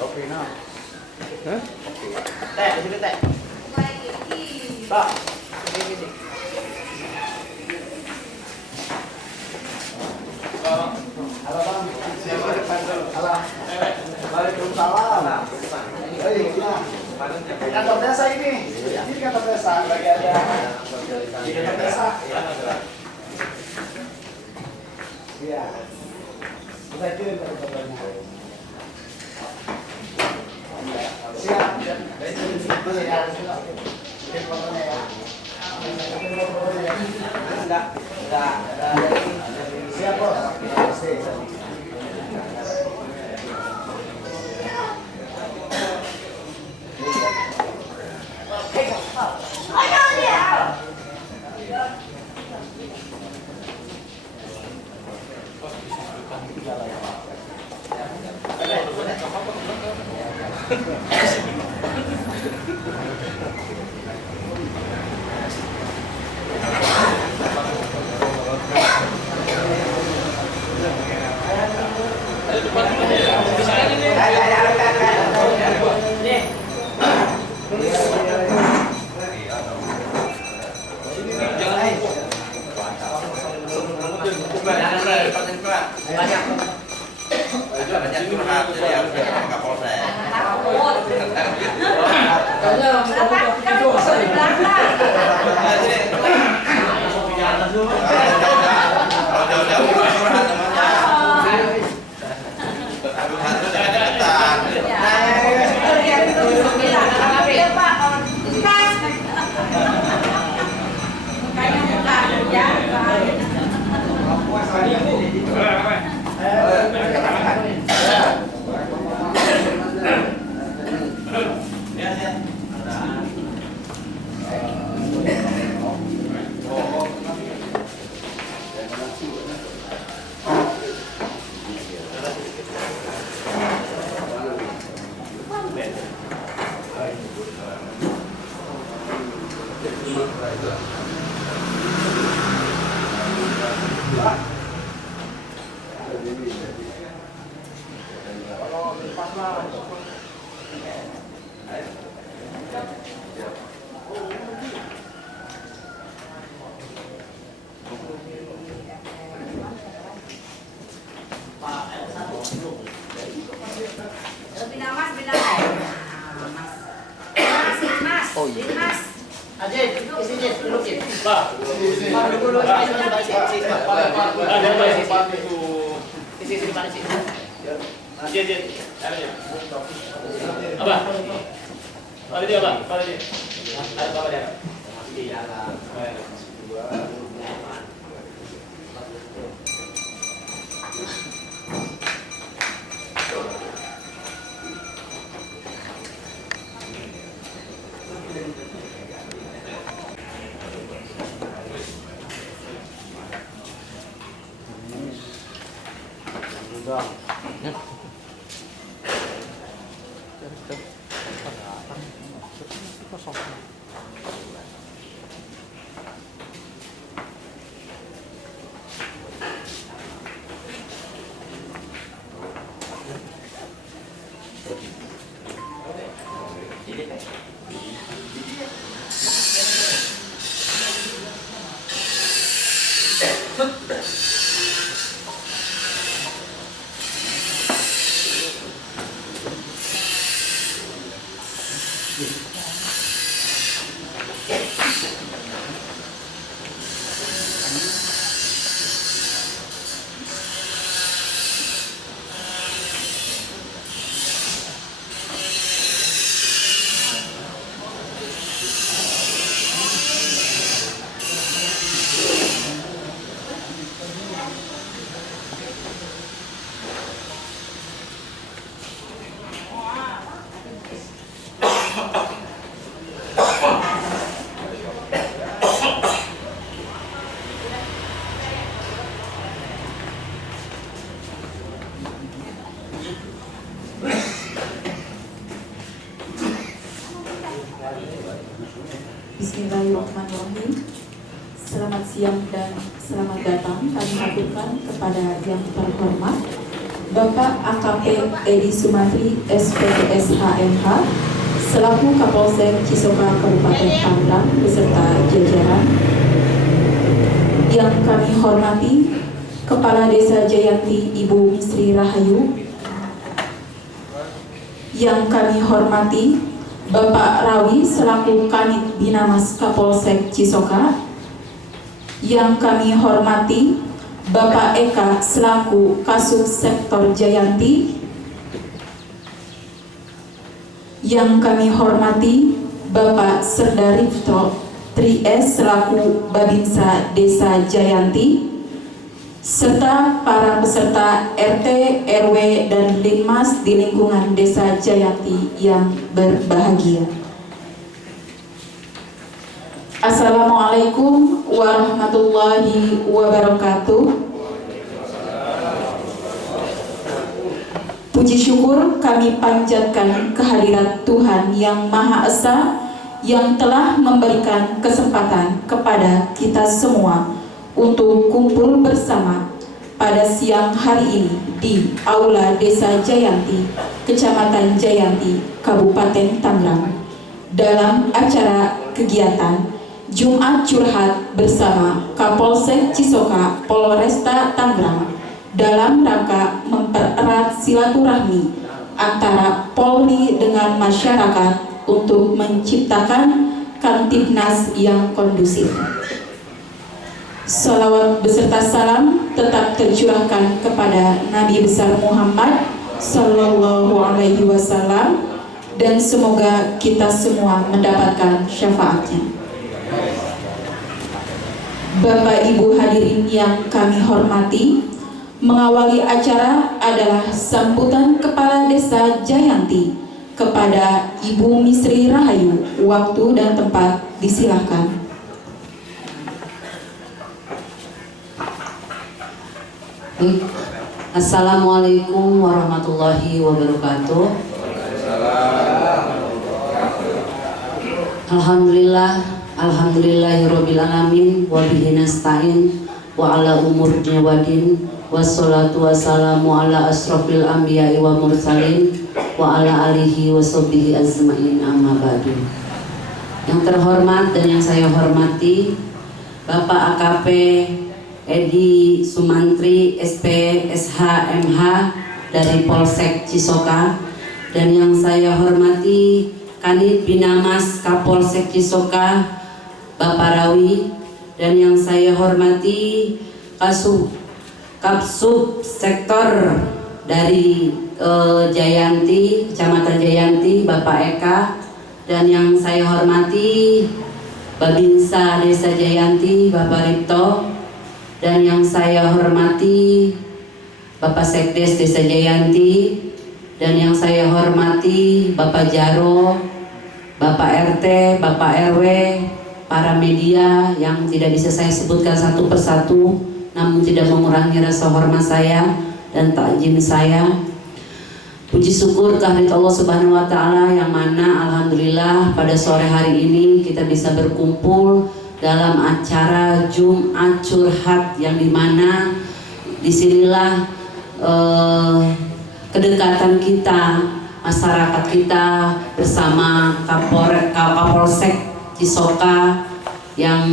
Kopi nah. Hah? Teh, di sini teh. Pak. Sini. Halo Bang. Halo. Waalaikumsalam. Oh iya. Kantor desa ini. Ini kantor desa lagi ada. Di kantor desa. Iya. Kita kirim ke kantornya. Siap. Siap, Bos. Oh iya. Mas. Ajit, sini duduk. Pak. Dulu Apa? Pada dia, Pak. Pada dia. Ada apa dia? Bismillahirrahmanirrahim. Selamat siang dan selamat datang kami haturkan kepada yang terhormat Bapak AKP Edi Sumantri SPSHMH selaku Kapolsek Cisoka Kabupaten Tangerang beserta jajaran. Yang kami hormati Kepala Desa Jayanti Ibu Misri Rahayu. Yang kami hormati Bapak Rawi selaku Kanit Binamas Kapolsek Cisoka. Yang kami hormati Bapak Eka selaku Kasub Sektor Jayanti. Yang kami hormati Bapak Serdarifto Tries selaku Babinsa Desa Jayanti, serta para peserta RT, RW, dan Linmas di lingkungan Desa Jayanti yang berbahagia. Assalamualaikum warahmatullahi wabarakatuh. Puji syukur kami panjatkan kehadirat Tuhan Yang Maha Esa yang telah memberikan kesempatan kepada kita semua untuk kumpul bersama pada siang hari ini di Aula Desa Jayanti, Kecamatan Jayanti, Kabupaten Tangerang, dalam acara kegiatan Jumat Curhat bersama Kapolsek Cisoka Polresta Tangerang dalam rangka mempererat silaturahmi antara Polri dengan masyarakat untuk menciptakan Kamtibnas yang kondusif. Salawat beserta salam tetap tercurahkan kepada Nabi besar Muhammad Sallallahu Alaihi Wasallam, dan semoga kita semua mendapatkan syafaatnya. Bapak Ibu hadirin yang kami hormati, mengawali acara adalah sambutan Kepala Desa Jayanti kepada Ibu Misri Rahayu. Waktu dan tempat disilahkan. Assalamualaikum warahmatullahi wabarakatuh. Alhamdulillahirabbil alamin wa bihi nasta'in wa ala umur wadin wassalatu wassalamu ala asrofil anbiya'i wa mursalin wa ala alihi wa sahbihi azma'in, amma ba'du. Yang terhormat dan yang saya hormati Bapak AKP Edi Sumantri SPSHMH dari Polsek Cisoka, dan yang saya hormati Kanit Binamas Kapolsek Cisoka Bapak Rawi, dan yang saya hormati Kapsub Sektor dari Jayanti, Kecamatan Jayanti Bapak Eka, dan yang saya hormati Babinsa Desa Jayanti Bapak Ripto, dan yang saya hormati Bapak Sekdes Desa Jayanti, dan yang saya hormati Bapak Jaro, Bapak RT, Bapak RW, para media yang tidak bisa saya sebutkan satu persatu, namun tidak mengurangi rasa hormat saya dan takjim saya. Puji syukur kehadirat Allah Subhanahu wa Ta'ala, yang mana alhamdulillah pada sore hari ini kita bisa berkumpul dalam acara Jumat Curhat, yang dimana disinilah kedekatan kita, masyarakat kita bersama Kapolsek Cisoka yang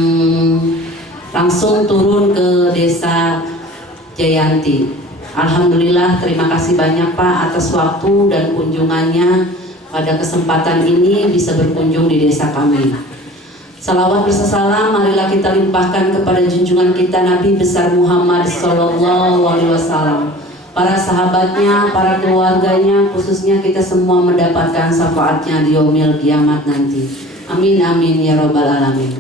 langsung turun ke Desa Jayanti. Alhamdulillah, terima kasih banyak Pak atas waktu dan kunjungannya pada kesempatan ini bisa berkunjung di desa kami. Salawat beserta salam marilah kita limpahkan kepada junjungan kita Nabi besar Muhammad Sallallahu Alaihi Wasallam, para sahabatnya, para keluarganya, khususnya kita semua mendapatkan syafaatnya di yaumil kiamat nanti. Amin amin ya robbal alamin.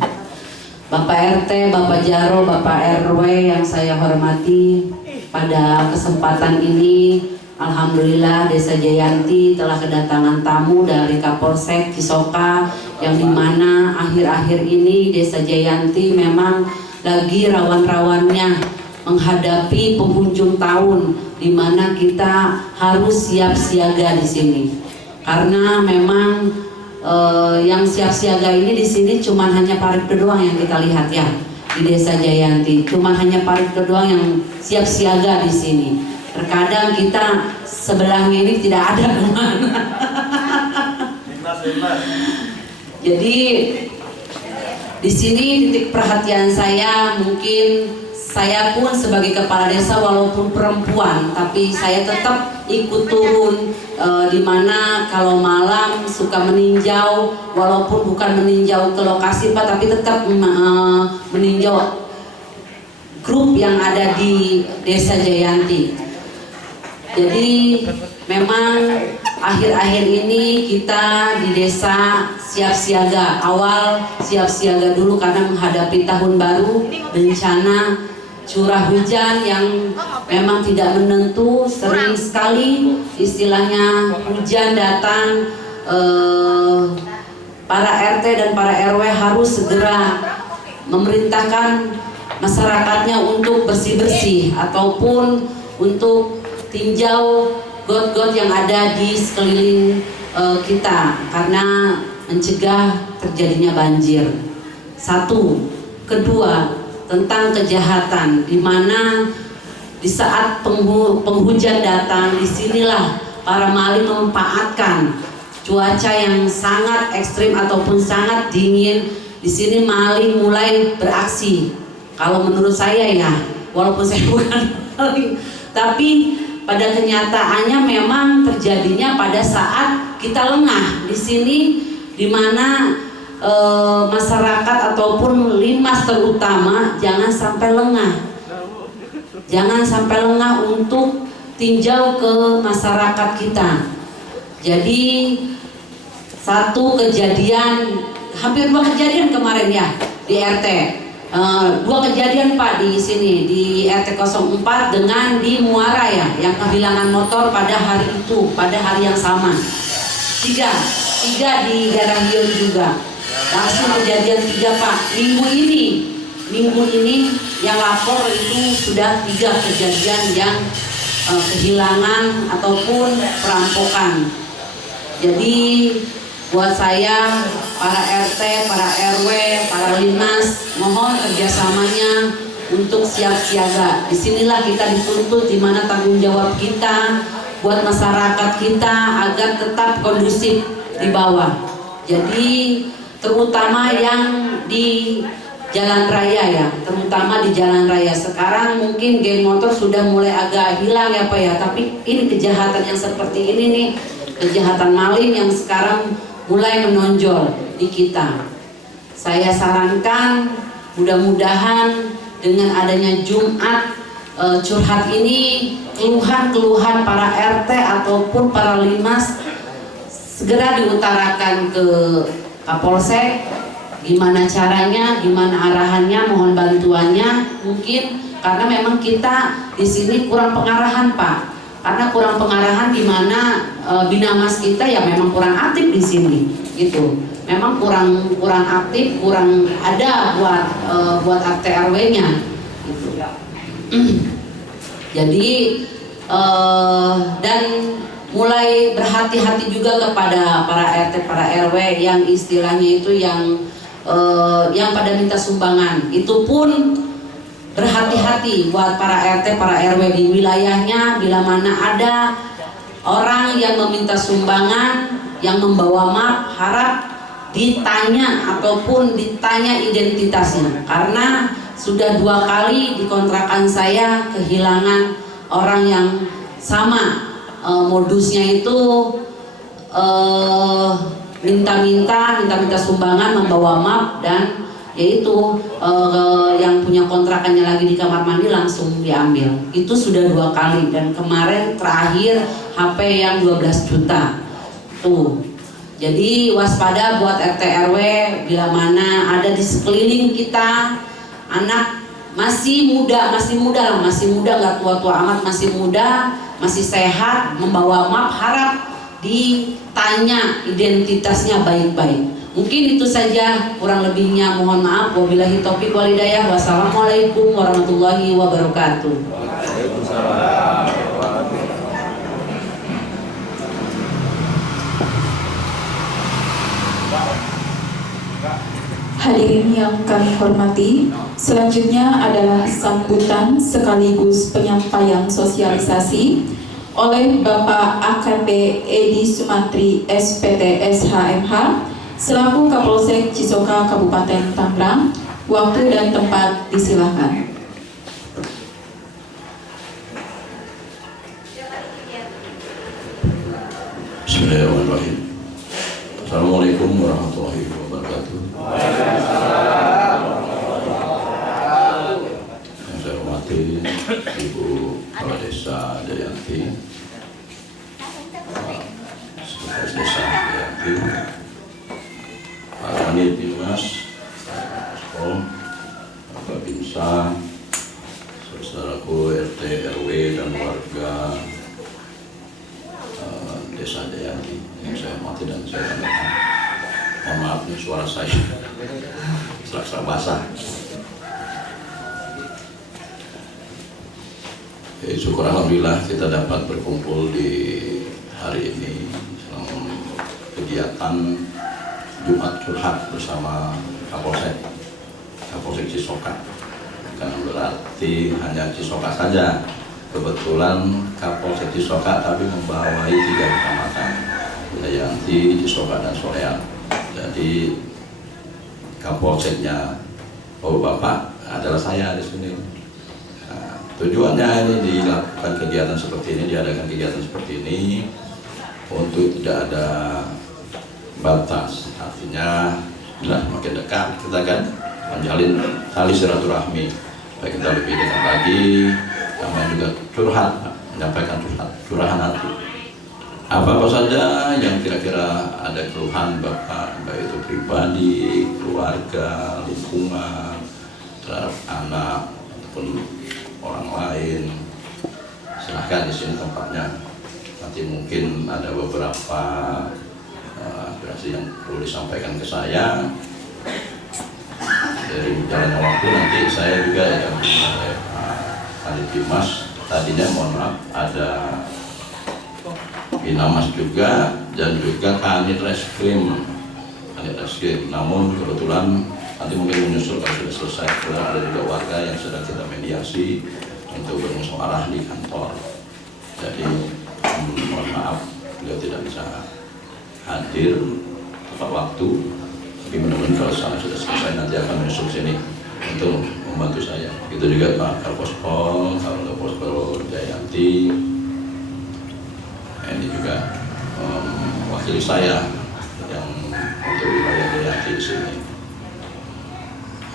Bapak RT, Bapak Jaro, Bapak RW yang saya hormati, pada kesempatan ini alhamdulillah Desa Jayanti telah kedatangan tamu dari Kapolsek Cisoka, yang dimana akhir-akhir ini Desa Jayanti memang lagi rawan-rawannya menghadapi penghujung tahun, di mana kita harus siap siaga di sini karena memang yang siap siaga ini di sini cuman hanya Paripdo doang yang kita lihat ya di Desa Jayanti. Cuman hanya Paripdo doang yang siap siaga di sini. Terkadang kita sebelahnya ini tidak ada kemana. Jadi di sini titik perhatian saya, mungkin saya pun sebagai kepala desa walaupun perempuan, tapi saya tetap ikut turun di mana kalau malam suka meninjau, walaupun bukan meninjau ke lokasi Pak, tapi tetap meninjau grup yang ada di Desa Jayanti. Jadi memang akhir-akhir ini kita di desa siap siaga. Awal siap siaga dulu karena menghadapi tahun baru, bencana curah hujan yang memang tidak menentu, sering sekali istilahnya hujan datang. Para RT dan para RW harus segera memerintahkan masyarakatnya untuk bersih-bersih ataupun untuk tinjau got-got yang ada di sekeliling kita karena mencegah terjadinya banjir. Satu, kedua tentang kejahatan, di mana di saat penghujan datang, disinilah para maling memanfaatkan cuaca yang sangat ekstrim ataupun sangat dingin. Di sini maling mulai beraksi. Kalau menurut saya ya, walaupun saya bukan maling, tapi pada kenyataannya memang terjadinya pada saat kita lengah. Di sini di mana masyarakat ataupun limas terutama jangan sampai lengah. Jangan sampai lengah untuk tinjau ke masyarakat kita. Jadi satu kejadian, hampir 2 kejadian kemarin ya di RT. 2 kejadian Pak di sini di RT 04 dengan di Muara ya, yang kehilangan motor pada hari itu, pada hari yang sama. 3 di Daerah Hion juga. Langsung kejadian 3 Pak. Minggu ini yang lapor itu sudah 3 kejadian yang kehilangan ataupun perampokan. Jadi buat saya, para RT, para RW, para Limas, mohon kerjasamanya untuk siap siaga. Disinilah kita dituntut, di mana tanggung jawab kita buat masyarakat kita agar tetap kondusif di bawah. Jadi terutama yang di jalan raya ya, terutama di jalan raya. Sekarang mungkin geng motor sudah mulai agak hilang ya Pak ya, tapi ini kejahatan yang seperti ini nih, kejahatan maling yang sekarang mulai menonjol di kita. Saya sarankan mudah-mudahan dengan adanya Jumat curhat ini, keluhan-keluhan para RT ataupun para Limas segera diutarakan ke Kapolsek. Gimana caranya, gimana arahannya, mohon bantuannya. Mungkin karena memang kita di sini kurang pengarahan Pak. Karena kurang pengarahan, di mana Binamas kita ya memang kurang aktif di sini gitu. Memang kurang aktif, kurang ada buat RT RW-nya gitu. Jadi dan mulai berhati-hati juga kepada para RT para RW yang istilahnya itu yang pada minta sumbangan. Itu pun berhati-hati buat para RT, para RW di wilayahnya. Bila mana ada orang yang meminta sumbangan, yang membawa map, harap ditanya ataupun ditanya identitasnya. Karena sudah 2 kali di kontrakan saya kehilangan orang yang sama. Modusnya itu minta sumbangan, membawa map, dan yaitu yang punya kontrakannya lagi di kamar mandi langsung diambil. Itu sudah 2 kali, dan kemarin terakhir HP yang 12 juta tuh. Jadi waspada buat RT RW, bila mana ada di sekeliling kita anak masih muda nggak tua-tua amat, masih muda, masih sehat, membawa map, harap ditanya identitasnya baik-baik. Mungkin itu saja, kurang lebihnya mohon maaf. Wabillahi taufiq wal hidayah. Wassalamualaikum warahmatullahi wabarakatuh. Hadirin yang kami hormati, selanjutnya adalah sambutan sekaligus penyampaian sosialisasi oleh Bapak AKP Edi Sumantri SPT SHMH selaku Kapolsek Cisoka Kabupaten Tangerang. Waktu dan tempat disilahkan. Bismillahirrahmanirrahim. Assalamualaikum warahmatullahi wabarakatuh. Yang saya hormati Ibu Kepala Desa Jayanti, Sekretaris Desa Jayanti, Pak Kanit Dimas, Bapak Bimsa, saudaraku RT, RW, dan warga Desa Jayanti yang saya hormati dan saya banggakan. Mohon maaf nih suara saya serasa basah. Syukur alhamdulillah kita dapat berkumpul di hari ini dalam kegiatan Jumat Curhat bersama Kapolsek Cisoka. Bukan berarti hanya Cisoka saja. Kebetulan Kapolsek Cisoka tapi membawai 3 kecamatan, Jayanti, Cisoka, dan Soreang. Jadi Kapolseknya Bapak adalah saya di sini. Nah, tujuannya ini dilakukan kegiatan seperti ini, diadakan kegiatan seperti ini untuk tidak ada batas. Artinya jelas makin dekat kita kan menjalin tali silaturahmi. Baik kita lebih dekat lagi, kami juga curhat, menyampaikan curahan hati. Apa-apa saja yang kira-kira ada keluhan Bapak, baik itu pribadi, keluarga, lingkungan, terhadap anak ataupun orang lain, silahkan di sini tempatnya. Nanti mungkin ada beberapa aspirasi yang perlu disampaikan ke saya. Dari jalannya waktu nanti saya juga akan Kanit Dimas, tadinya mohon maaf ada Binamas juga dan juga Kanit Reskrim. Namun kebetulan nanti mungkin menyusul kalau sudah selesai, kemudian ada juga warga yang sedang kita mediasi untuk bermusyawarah di kantor. Jadi mohon maaf beliau tidak bisa hadir tepat waktu, tapi mudah-mudahan kalau sana sudah selesai nanti akan menyusul sini untuk membantu saya. Itu juga Pak Kapolspol, Kapolspol Jayanti. Ini juga wakili saya yang untuk wilayah Jayanti di sini.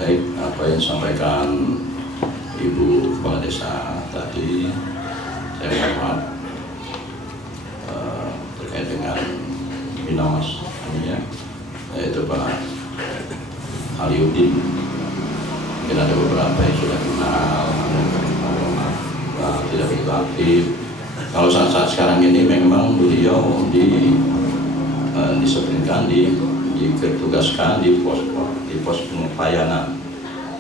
Baik, apa yang disampaikan Ibu Kepala Desa tadi, saya hormat terkait dengan Binamas ini ya, yaitu Pak Haliuddin. Mungkin ada beberapa yang sudah kenal, tidak begitu aktif. Kalau saat-saat sekarang ini memang beliau disiapkan, ditugaskan di pos pelayanan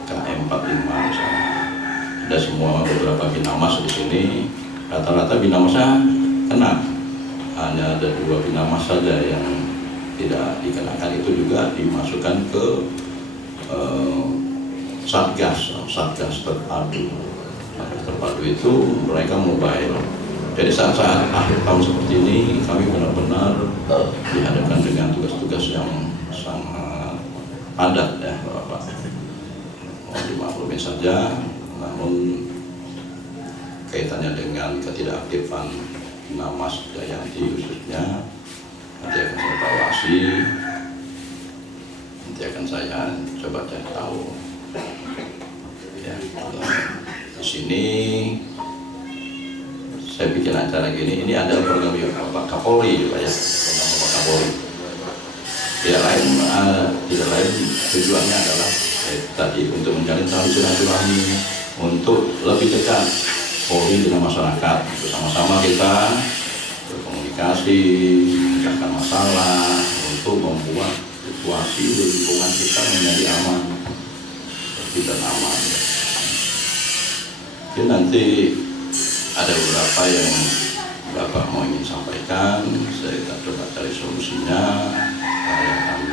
KM45 misalnya. Ada semua beberapa Binamas di sini. Rata-rata Binamasnya kena. Hanya ada 2 Binamas saja yang tidak dikenakan. Itu juga dimasukkan ke Satgas terpadu. Satgas terpadu itu mereka mobile. Jadi saat-saat akhir tahun seperti ini kami benar-benar dihadapkan dengan tugas-tugas yang sangat padat ya Bapak. Mohon dimaklumin saja, namun kaitannya dengan ketidakaktifan Binamas Jayanti khususnya nanti akan saya evaluasi, nanti akan saya coba cari tahu. Ya, di sini saya bikin acara gini, ini adalah program Pak Kapolri Pak ya, program Pak Kapolri. Tidak lain tujuannya adalah tadi untuk menjalin tali silaturahmi, untuk lebih dekat Polri dengan masyarakat. Bersama-sama kita berkomunikasi, mencegah masalah, untuk membuat situasi di lingkungan kita menjadi aman, bersih dan aman. Jadi nanti ada beberapa yang Bapak mau ingin sampaikan, saya coba cari solusinya yang kami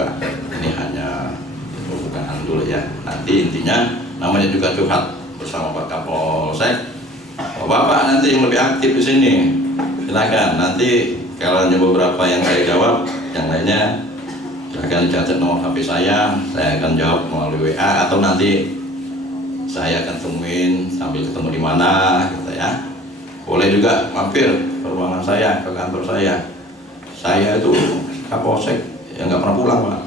terbuka. Ini hanya pembukaan dulu ya. Nanti intinya namanya juga curhat bersama Pak Kapolsek. Bapak nanti yang lebih aktif di sini, silakan. Nanti kalau ada beberapa yang saya jawab, yang lainnya silakan catat nomor HP saya akan jawab melalui WA atau nanti saya akan temuin sambil ketemu di mana, gitu ya. Boleh juga mampir ke ruangan saya, ke kantor saya. Saya itu Kapolsek yang nggak pernah pulang, Pak.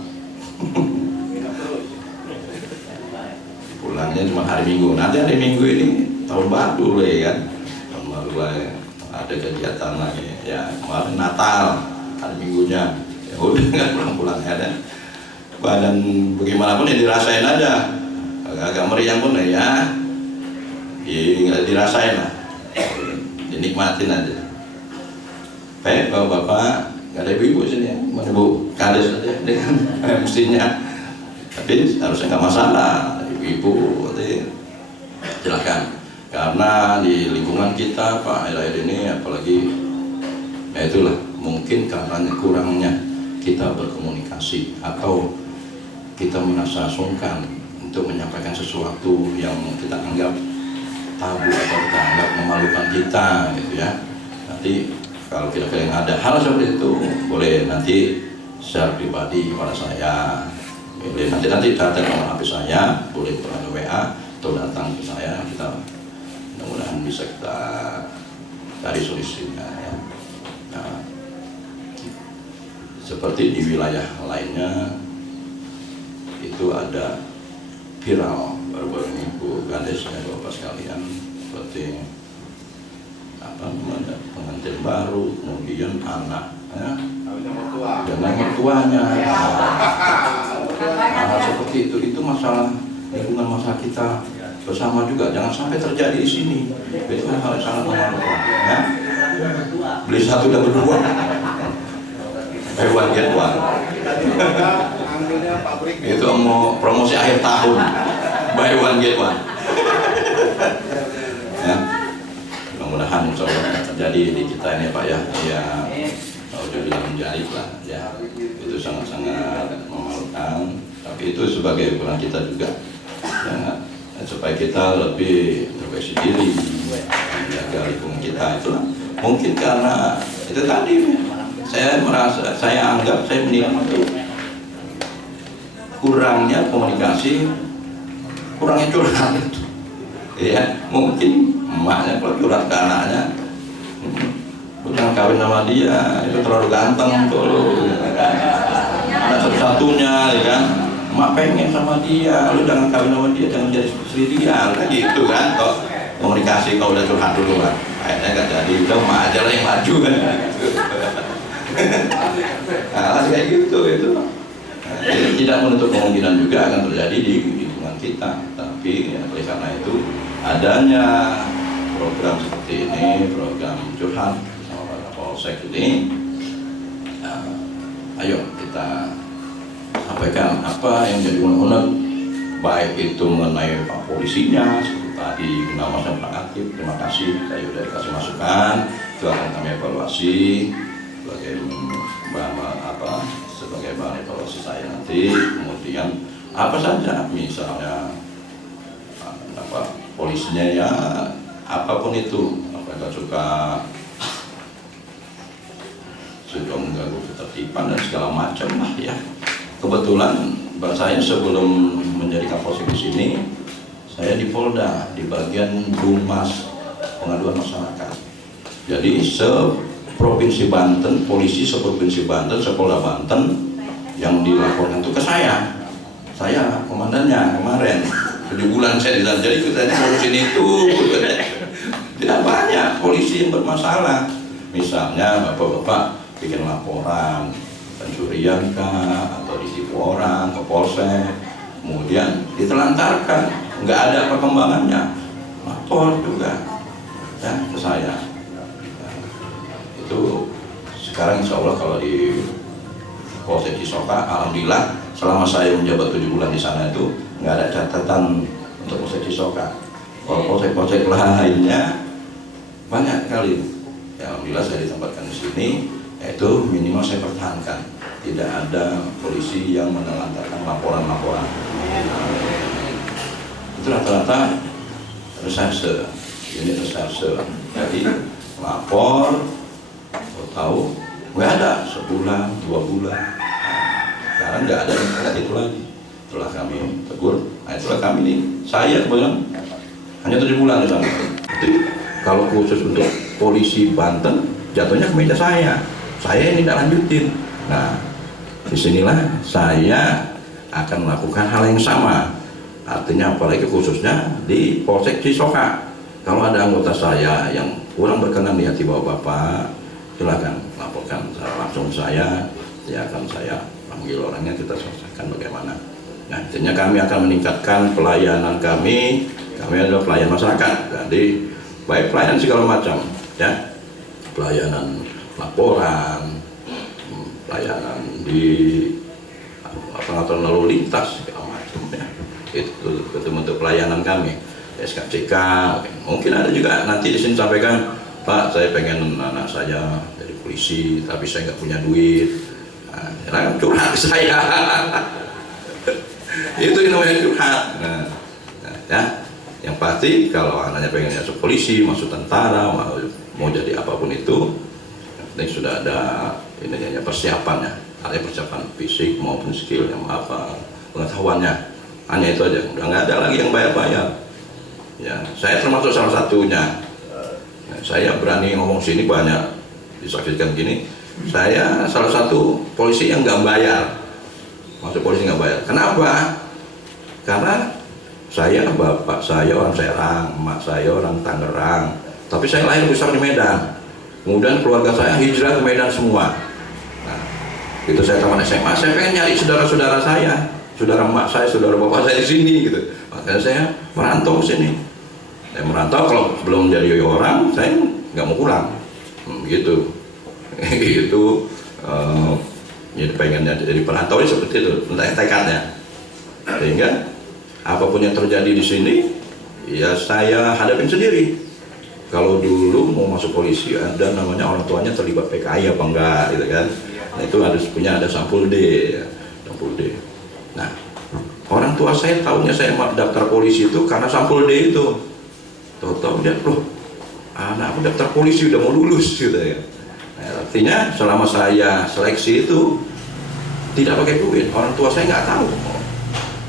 Pulangnya cuma hari Minggu. Nanti hari Minggu ini tahun baru lah ya kan. Tahun baru lah ya. Ada kegiatan lagi. Ya kemarin Natal hari Minggunya. Ya udah nggak pulang-pulang ya dan badan bagaimanapun ya dirasain aja. Agak meriang pun ya. Nggak dirasain lah. Dinikmatin aja. Baik bapak-bapak, nggak ada ibu-ibu sini ya. Mana bu? Kades aja dengan mestinya. Tapi harusnya nggak masalah. Ibu, silakan. Karena di lingkungan kita Pak akhir-akhir ini apalagi, ya itulah mungkin karena kurangnya kita berkomunikasi atau kita merasa sungkan untuk menyampaikan sesuatu yang kita anggap tabu atau kita anggap memalukan kita, gitu ya. Nanti kalau kira-kira yang ada hal seperti itu boleh nanti secara pribadi kepada saya. Nanti catat nomor HP saya, boleh melalui WA atau datang ke saya, kita mudah-mudahan bisa kita cari solusinya ya. Nah, seperti di wilayah lainnya itu ada viral baru-baru ini Bu Gandes dan Bapak sekalian, seperti apa namanya, pengantin baru, kemudian anak ya, dengan mertuanya. Hal seperti itu masalah lingkungan masa kita bersama juga, jangan sampai terjadi di sini. Itu hal yang sangat memalukan ya. Beli satu dan berdua buy one get one. Itu mau promosi akhir tahun, buy one get one ya. Mudah-mudahan insya Allah terjadi di kita ini Pak ya. Ya kalau dibilang menjadi lah ya, itu sangat-sangat memalukan. Tapi itu sebagai ukuran kita juga ya, supaya kita lebih berbaik diri, menjaga lingkungan kita. Itulah mungkin karena itu tadi saya anggap saya menilai itu kurangnya komunikasi, kurangnya curhat itu ya. Mungkin emaknya kalau curhat ke anaknya, jangan kawin sama dia, itu terlalu ganteng tuh, anak satu-satunya ya kan. Mak pengen sama dia, lu jangan kawin sama dia, jangan jadi istri dia, kayak gitu kan. Kok komunikasi kau udah curhat dulu kan, akhirnya gak jadi, udah mak aja lah yang maju kan. Nah, kayak gitu itu. Jadi tidak menutup kemungkinan juga akan terjadi di lingkungan kita. Tapi ya, oleh karena itu adanya program seperti ini, program curhat sama Pak Kapolsek ini, ayo kita sampaikan apa yang jadi unek-unek, baik itu mengenai Pak Polisinya seperti tadi nama saya pernah aktif, terima kasih, saya sudah dikasih masukan, itu akan kami evaluasi sebagai bahan evaluasi saya nanti. Kemudian apa saja misalnya polisinya ya apapun itu, apakah sudah mengganggu ketertiban dan segala macam lah ya. Kebetulan saya sebelum menjadi Kapolsek di sini, saya di Polda di bagian Humas Pengaduan Masyarakat. Jadi Provinsi Banten, polisi seprovinsi Banten, Sepolda Banten yang dilaporkan itu ke saya komandannya kemarin 7 bulan saya di dalam. Jadi kita ngurusin itu tidak banyak polisi yang bermasalah. Misalnya bapak-bapak bikin laporan pencurian kah atau ditipu orang ke polsek, kemudian ditelantarkan, nggak ada perkembangannya, lapor juga ya ke saya. Itu sekarang insya Allah kalau di Polsek Cisoka, alhamdulillah selama saya menjabat 7 bulan di sana itu nggak ada catatan untuk Polsek Cisoka. Kalau polsek-polsek lainnya banyak kali. Ya, alhamdulillah saya ditempatkan di sini, yaitu minimal saya pertahankan tidak ada polisi yang menelantarkan laporan-laporan. Itu rata-rata reserse, unit reserse. Jadi lapor, tahu nggak ada sebulan, 2 bulan. Sekarang nggak ada yang itu lagi. Setelah kami tegur, nah itulah kami nih. Saya kebetulan hanya 7 bulan di sana. Jadi kalau khusus untuk polisi Banten, jatuhnya ke meja saya. Saya ini tidak lanjutin. Nah, disinilah saya akan melakukan hal yang sama. Artinya apalagi khususnya di Polsek Cisoka. Kalau ada anggota saya yang kurang berkenan di hati bapak-bapak, silakan laporkan secara langsung saya akan saya panggil orangnya, kita selesaikan bagaimana. Nah, intinya kami akan meningkatkan pelayanan kami adalah pelayan masyarakat. Jadi baik pelayanan segala macam, ya, pelayanan laporan, pelayanan di pengaturan lalu lintas segala macam, ya. Itu bentuk pelayanan kami. SKCK, mungkin ada juga nanti di sini sampaikan, Pak, saya pengen anak saya jadi polisi, tapi saya nggak punya duit. Nah, curhat saya. Itu yang namanya curhat. Ya, yang pasti kalau anaknya pengen masuk polisi, masuk tentara, mau jadi apapun itu, yang penting sudah ada ini persiapannya, artinya persiapan fisik maupun skill yang pengetahuannya. Hanya itu aja, udah nggak ada lagi yang bayar-bayar. Ya, saya termasuk salah satunya. Nah, saya berani ngomong sini banyak disaksikan gini. Saya salah satu polisi yang nggak bayar, masuk polisi nggak bayar. Kenapa? Karena saya, bapak saya orang Serang, emak saya orang Tangerang, tapi saya lahir besar di Medan. Kemudian keluarga saya hijrah ke Medan semua. Nah, itu saya tamat SMA, saya pengen nyari saudara-saudara saya, saudara emak saya, saudara bapak saya di sini gitu. Makanya saya merantau ke sini. Saya merantau, kalau belum jadi orang, saya nggak mau pulang. Gitu. Gitu. Jadi pengennya jadi perantau seperti itu, entah tekadnya. Sehingga apapun yang terjadi di sini, ya saya hadapin sendiri. Kalau dulu mau masuk polisi, ada namanya orang tuanya terlibat PKI apa enggak, gitu kan? Nah, itu harus punya ada sampul D, ya. Sampul D. Nah, orang tua saya tahunya saya daftar polisi itu karena sampul D itu. Tahu-tahu dia, loh, anakku daftar polisi udah mau lulus, gitu ya. Nah, artinya selama saya seleksi itu tidak pakai duit, orang tua saya nggak tahu.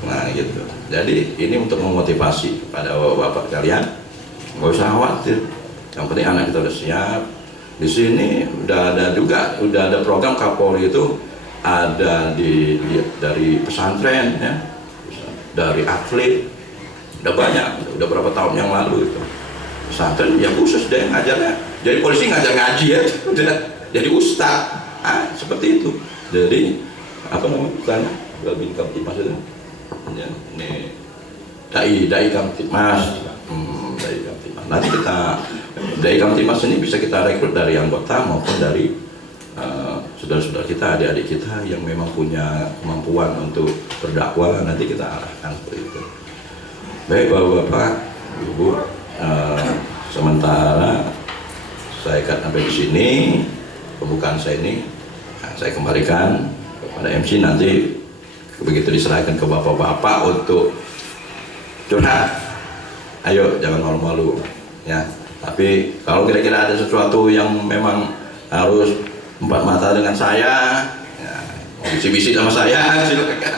Nah gitu. Jadi ini untuk memotivasi kepada bapak kalian, nggak usah khawatir. Yang penting anak kita udah siap. Di sini udah ada program Kapolri itu ada dari pesantren, ya, dari atlet, udah banyak, udah berapa tahun yang lalu itu. Pesantren ya khusus deh ngajarnya. Jadi polisi ngajar ngaji ya, udah jadi ustaz, seperti itu. Jadi apa namanya? Bukan Babin Kamtibmas itu. Ya, ini dai Kamtibmas, dai Kamtibmas. Nanti kita dai Kamtibmas ini bisa kita rekrut dari anggota maupun dari saudara-saudara kita, adik-adik kita yang memang punya kemampuan untuk berdakwah. Nanti kita arahkan seperti itu. Baik bapak-bapak, ibu, sementara saya akan sampai di sini pembukaan saya ini. Saya kembalikan kepada MC, nanti begitu diserahkan ke bapak-bapak untuk curhat, ayo jangan malu-malu, ya. Tapi kalau kira-kira ada sesuatu yang memang harus empat mata dengan saya, ya, bisi-bisi sama saya, silakan.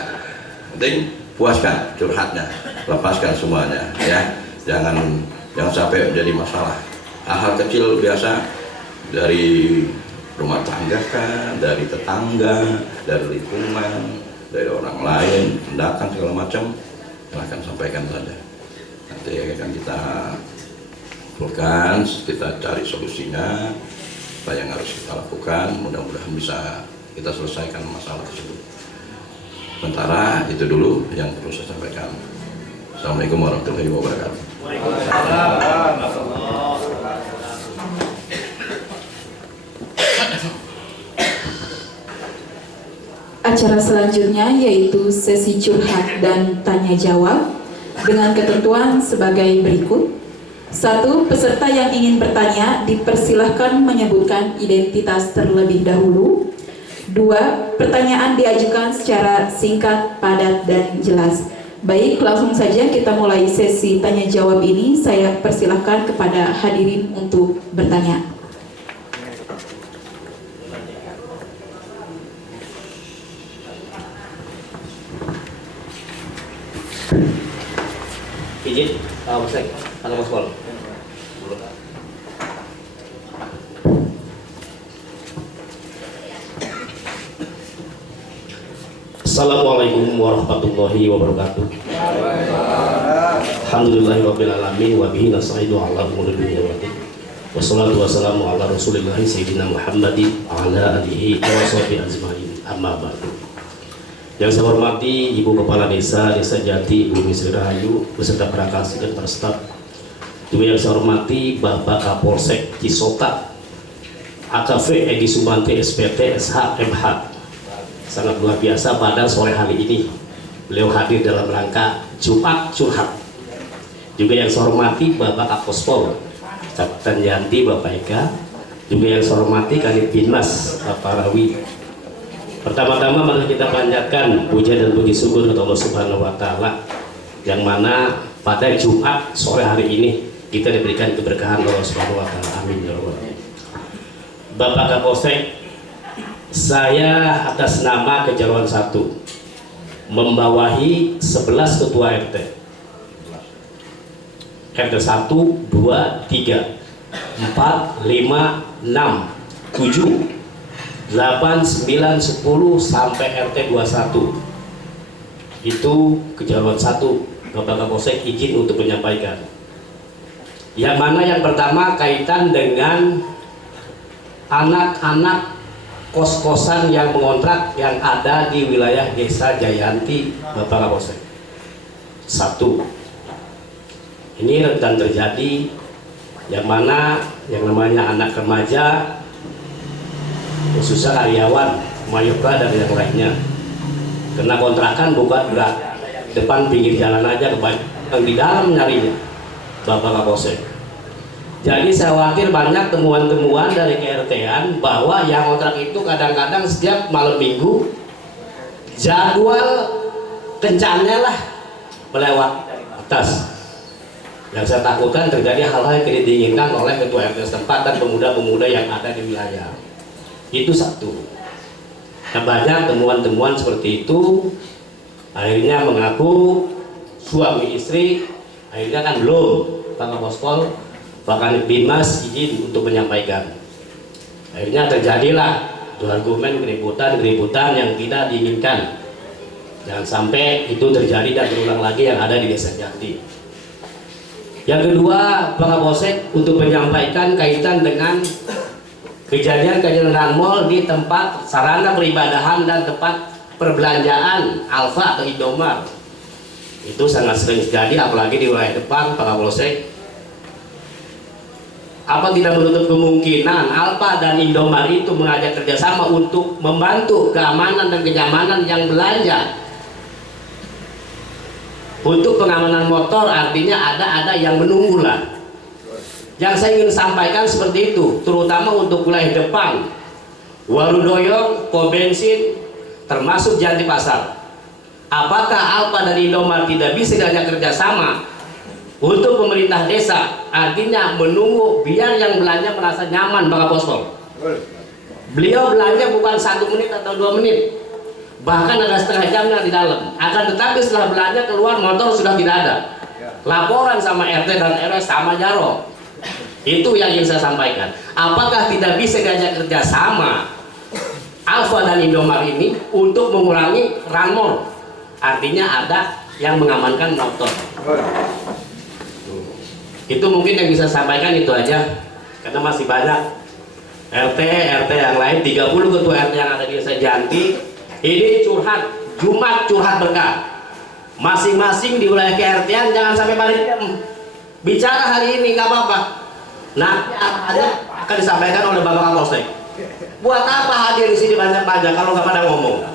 Penting puaskan curhatnya, lepaskan semuanya, ya. Jangan sampai menjadi masalah. Hal-hal kecil biasa dari rumah tangga kan, dari tetangga, dari lingkungan, dari orang lain, tindakan segala macam, silahkan sampaikan saja. Nanti akan kita lakukan, kita cari solusinya, apa yang harus kita lakukan, mudah-mudahan bisa kita selesaikan masalah tersebut. Sementara itu dulu yang perlu saya sampaikan. Assalamualaikum warahmatullahi wabarakatuh. Acara selanjutnya yaitu sesi curhat dan tanya jawab dengan ketentuan sebagai berikut. 1. Peserta yang ingin bertanya dipersilahkan menyebutkan identitas terlebih dahulu. 2. 2. Pertanyaan diajukan secara singkat, padat, dan jelas. Baik, langsung saja kita mulai sesi tanya jawab ini. Saya persilahkan kepada hadirin untuk bertanya. Izin, Polsek, Kang Pospol. Assalamualaikum warahmatullahi wabarakatuh. Alhamdulillahirabbil alamin wa bihi nasta'inu ala umuri dunya wad din. Wassalatu wassalamu ala Rasulillah sayyidina Muhammadin ala alihi wa sahbihi ajmain. Amma ba'du. Yang saya hormati Ibu Kepala Desa Jati, Ibu Misri Rahayu beserta para kasih dan para staf. Juga yang saya hormati Bapak Kapolsek Cisoka AKV Edi Sumanti SPT SH MH. Sangat luar biasa pada sore hari ini beliau hadir dalam rangka Jumat Curhat. Juga yang saya hormati Bapak Kapospol Kapten Yanti Bapak Eka. Juga yang saya hormati Kanit Binmas Bapak Rawi. Pertama-tama mari kita panjatkan puja dan puji syukur kepada Allah Subhanahu wa taala yang mana pada Jumat sore hari ini kita diberikan keberkahan Allah Subhanahu wa taala. Amin ya rabbal alamin. Bapak Kapolsek, saya atas nama Kejaruan 1 membawahi 11 ketua RT. RT 1, 2, 3, 4, 5, 6, 7, 8, 9, 10 sampai RT 21. Itu Kejaruan 1. Bapak Kapolsek izin untuk menyampaikan. Yang mana yang pertama kaitan dengan anak-anak kos-kosan yang mengontrak yang ada di wilayah Desa Jayanti, Bapak Kapolsek. 1. Ini rentan terjadi yang mana yang namanya anak remaja, khususnya karyawan, mayoka dan yang lainnya, kena kontrakan bukan berat depan pinggir jalan aja kebanyakan di dalam nyarinya, Bapak Kapolsek. Jadi saya khawatir banyak temuan-temuan dari KRT-an bahwa yang kontrak itu kadang-kadang setiap malam minggu jadwal kencannya lah melewati atas. Yang saya takutkan terjadi hal-hal yang tidak diinginkan oleh ketua RT setempat dan pemuda-pemuda yang ada di wilayah. Itu 1. Nah, banyak temuan-temuan seperti itu akhirnya mengaku suami istri akhirnya kan belum Pak Pospol bahkan Binmas izin untuk menyampaikan. Akhirnya terjadilah argumen keributan yang tidak diinginkan. Jangan sampai itu terjadi dan berulang lagi yang ada di Desa Jati. Yang kedua, Pak Kapolsek untuk menyampaikan kaitan dengan kejadian mall di tempat sarana peribadahan dan tempat perbelanjaan Alfa atau Indomar. Itu sangat sering terjadi apalagi di wilayah depan Pak Kapolsek. Apa tidak menutup kemungkinan Alfa dan Indomar itu mengajak kerjasama untuk membantu keamanan dan kenyamanan yang belanja untuk pengamanan motor, artinya ada yang menunggu lah. Yang saya ingin sampaikan seperti itu, terutama untuk wilayah depan, Warudoyong, pom bensin, termasuk Janti Pasar. Apakah Alfa dan Indomar tidak bisa diajak kerjasama untuk pemerintah desa, artinya menunggu biar yang belanja merasa nyaman, Pak Pospol. Beliau belanja bukan 1 menit atau 2 menit, bahkan ada setengah jamnya di dalam. Akan tetapi setelah belanja keluar motor sudah tidak ada. Laporan sama RT dan RW sama Jaro. Itu yang ingin saya sampaikan. Apakah tidak bisa diajak kerjasama Alfa dan Indomar ini untuk mengurangi ranmor, artinya ada yang mengamankan motor. Itu mungkin yang bisa sampaikan itu aja, karena masih banyak RT yang lain, 30 ketua RT yang ada di Desa Janti. Ini curhat, Jumat curhat berkah. Masing-masing di wilayah KRT-an jangan sampai pada diam. Bicara hari ini nggak apa-apa. Nah, ada akan disampaikan oleh Bapak Kapolsek. Buat apa hadir di sini banyak-banyak kalau nggak pada ngomong?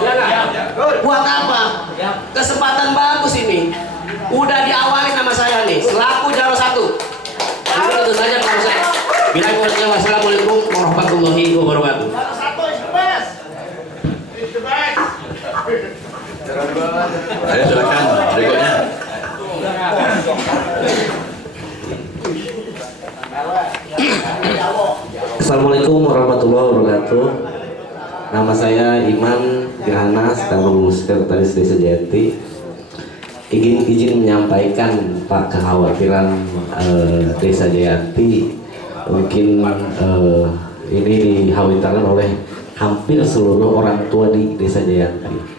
Ya nggak? Buat apa? Kesempatan bagus ini. Udah diawali nama saya nih, selaku Jaro 1. Itu saja Kapolsek. Assalamualaikum warahmatullahi wabarakatuh. Ayo silakan berikutnya. Assalamualaikum warahmatullahi wabarakatuh. Nama saya Iman Gerhana, sekarang Sekretaris Desa Jayanti. Izin menyampaikan Pak kekhawatiran Desa Jayanti mungkin ini dikhawatirkan oleh hampir seluruh orang tua di Desa Jayanti.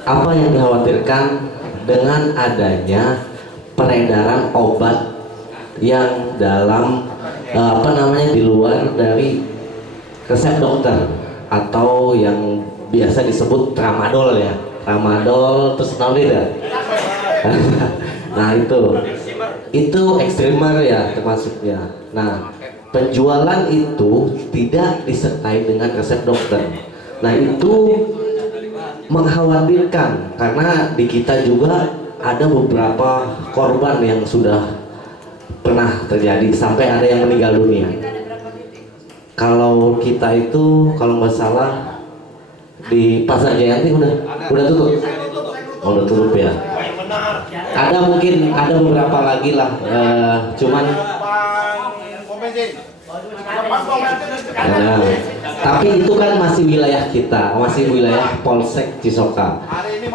Apa yang dikhawatirkan dengan adanya peredaran obat yang dalam di luar dari resep dokter atau yang biasa disebut tramadol ya, tramadol terus tidak. Nah itu ekstremer ya termasuknya. Nah penjualan itu tidak disertai dengan resep dokter. Nah itu mengkhawatirkan karena di kita juga ada beberapa korban yang sudah pernah terjadi sampai ada yang meninggal dunia. Kalau kita itu kalau nggak salah di Pasar Jayanti udah tutup. Oh, udah tutup ya. Ada mungkin ada beberapa lagi lah, cuman nah, tapi itu kan masih wilayah kita, masih wilayah Polsek Cisoka.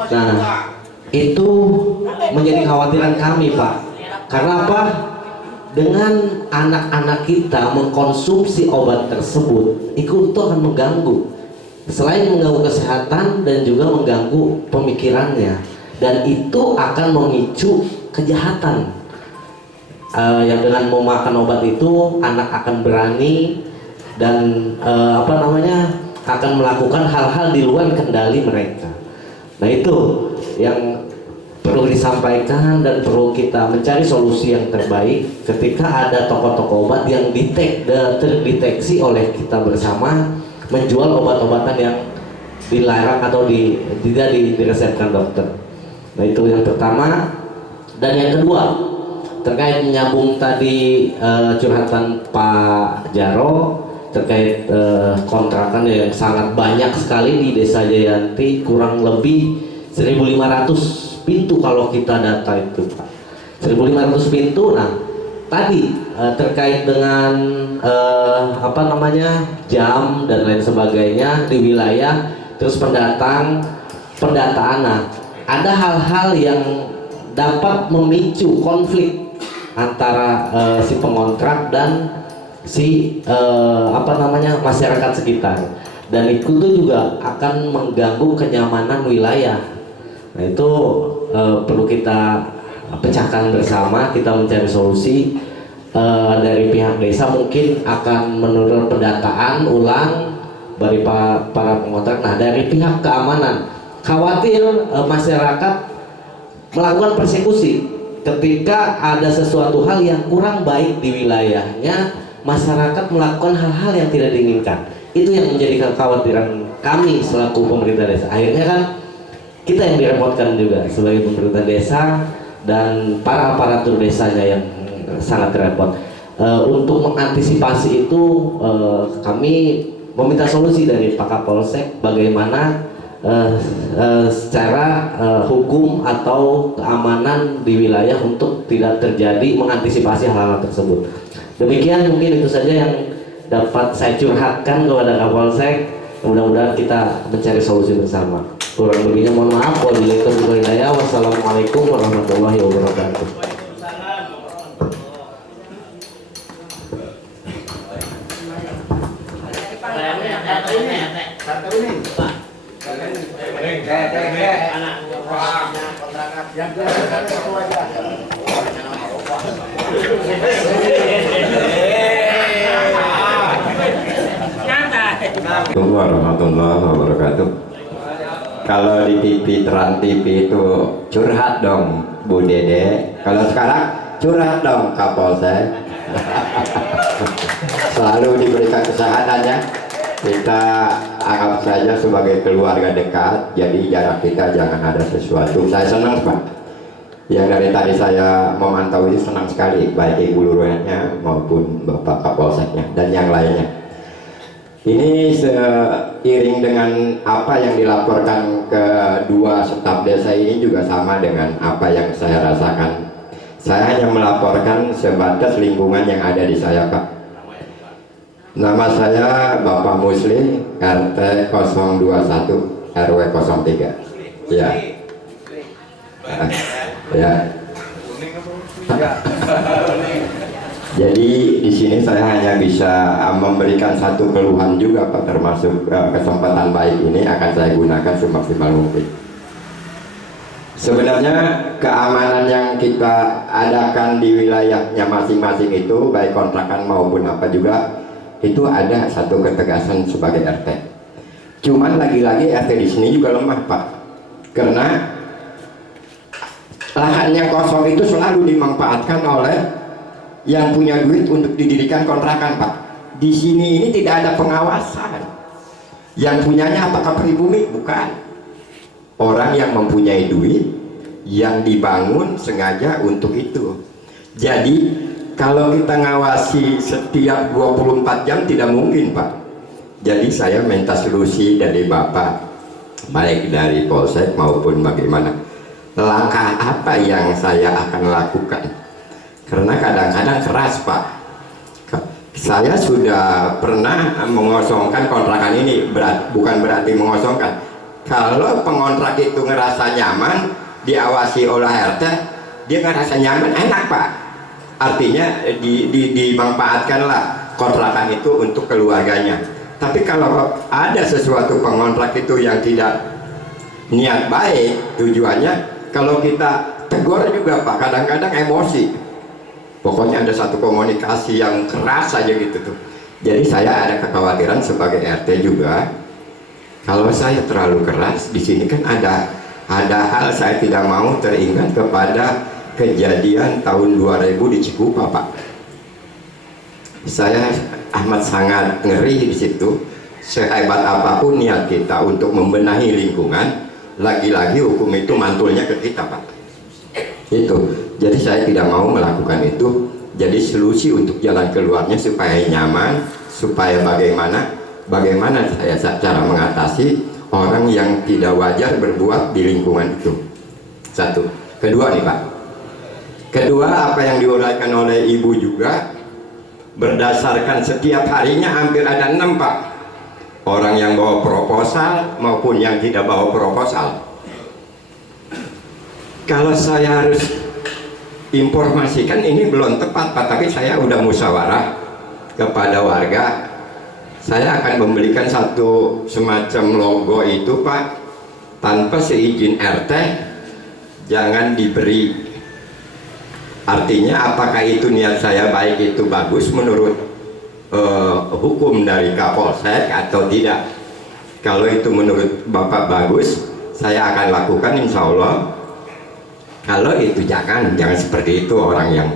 Nah, itu menjadi kekhawatiran kami, Pak. Karena apa? Dengan anak-anak kita mengkonsumsi obat tersebut, itu akan mengganggu. Selain mengganggu kesehatan dan juga mengganggu pemikirannya, dan itu akan memicu kejahatan. Yang dengan memakan obat itu anak akan berani dan akan melakukan hal-hal di luar kendali mereka. Nah itu yang perlu disampaikan dan perlu kita mencari solusi yang terbaik ketika ada toko-toko obat yang terdeteksi oleh kita bersama menjual obat-obatan yang dilarang atau tidak diresepkan dokter. Nah itu yang pertama. Dan yang kedua terkait menyambung tadi curhatan Pak Jaro terkait kontrakan yang sangat banyak sekali di Desa Jayanti, kurang lebih 1.500 pintu kalau kita data itu, Pak. 1.500 pintu. Nah tadi terkait dengan jam dan lain sebagainya di wilayah, terus pendataan. Nah ada hal-hal yang dapat memicu konflik antara si pengontrak dan si masyarakat sekitar, dan itu tuh juga akan mengganggu kenyamanan wilayah. Nah itu perlu kita pecahkan bersama, kita mencari solusi. Dari pihak desa mungkin akan menurut pendataan ulang dari para pengontrak. Nah dari pihak keamanan khawatir masyarakat melakukan persekusi ketika ada sesuatu hal yang kurang baik di wilayahnya, masyarakat melakukan hal-hal yang tidak diinginkan. Itu yang menjadi kekhawatiran kami selaku pemerintah desa. Akhirnya kan kita yang direpotkan juga sebagai pemerintah desa dan para aparatur desanya yang sangat repot. Untuk mengantisipasi itu kami meminta solusi dari Pak Kapolsek bagaimana secara hukum atau keamanan di wilayah untuk tidak terjadi mengantisipasi hal-hal tersebut. Demikian mungkin itu saja yang dapat saya curhatkan kepada Kapolsek. Mudah-mudahan kita mencari solusi bersama. Kurang lebihnya mohon maaf. Wassalamualaikum warahmatullahi wabarakatuh. Assalamualaikum warahmatullahi wabarakatuh. Kalau di TV Trans TV itu curhat dong Bu Dede, kalau sekarang curhat dong Kapolsek. Selalu diberikan kesehatannya. Kita anggap saja sebagai keluarga dekat, jadi jarak kita jangan ada sesuatu. Saya senang Pak, yang dari tadi saya memantau itu senang sekali, baik Ibu Lurahnya maupun Bapak Kapolseknya dan yang lainnya. Ini seiring dengan apa yang dilaporkan ke dua staf desa ini juga sama dengan apa yang saya rasakan. Saya hanya melaporkan sebatas lingkungan yang ada di saya, Pak. Nama saya Bapak Musli, RT 021 RW 03. Ya. Ya. Jadi di sini saya hanya bisa memberikan satu keluhan juga, Pak, termasuk kesempatan baik ini akan saya gunakan semaksimal mungkin. Sebenarnya keamanan yang kita adakan di wilayahnya masing-masing itu, baik kontrakan maupun apa juga, itu ada satu ketegasan sebagai RT. Cuman lagi-lagi RT di sini juga lemah, Pak, karena lahan yang kosong itu selalu dimanfaatkan oleh yang punya duit untuk didirikan kontrakan, Pak. Di sini ini tidak ada pengawasan. Yang punyanya apakah pribumi? Bukan. Orang yang mempunyai duit yang dibangun sengaja untuk itu. Jadi kalau kita ngawasi setiap 24 jam tidak mungkin, Pak. Jadi saya minta solusi dari Bapak, baik dari Polsek maupun bagaimana. Langkah apa yang saya akan lakukan? Karena kadang-kadang keras, Pak. Saya sudah pernah mengosongkan kontrakan ini, bukan berarti mengosongkan. Kalau pengontrak itu ngerasa nyaman, diawasi oleh RT, dia ngerasa nyaman, enak, Pak. Artinya dimanfaatkanlah kontrakan itu untuk keluarganya. Tapi kalau ada sesuatu pengontrak itu yang tidak niat baik, tujuannya, kalau kita tegur juga, Pak, kadang-kadang emosi. Pokoknya ada satu komunikasi yang keras aja gitu tuh. Jadi saya ada kekhawatiran sebagai RT juga. Kalau saya terlalu keras di sini kan ada hal saya tidak mau teringat kepada kejadian tahun 2000 di Cikupa, Pak. Saya amat sangat ngeri di situ. Sehebat apapun niat kita untuk membenahi lingkungan, lagi-lagi hukum itu mantulnya ke kita, Pak. Itu. Jadi saya tidak mau melakukan itu. Jadi solusi untuk jalan keluarnya supaya nyaman, supaya bagaimana saya cara mengatasi orang yang tidak wajar berbuat di lingkungan itu. Satu. Kedua nih, Pak. Kedua, apa yang diuraikan oleh Ibu juga, berdasarkan setiap harinya hampir ada 6, Pak, orang yang bawa proposal maupun yang tidak bawa proposal. Kalau saya harus informasikan ini belum tepat, Pak, tapi saya udah musyawarah kepada warga. Saya akan memberikan satu semacam logo itu, Pak, tanpa seizin RT jangan diberi. Artinya apakah itu niat saya baik itu bagus menurut hukum dari Kapolsek atau tidak. Kalau itu menurut Bapak bagus, saya akan lakukan, insya Allah. Kalau itu jangan seperti itu, orang yang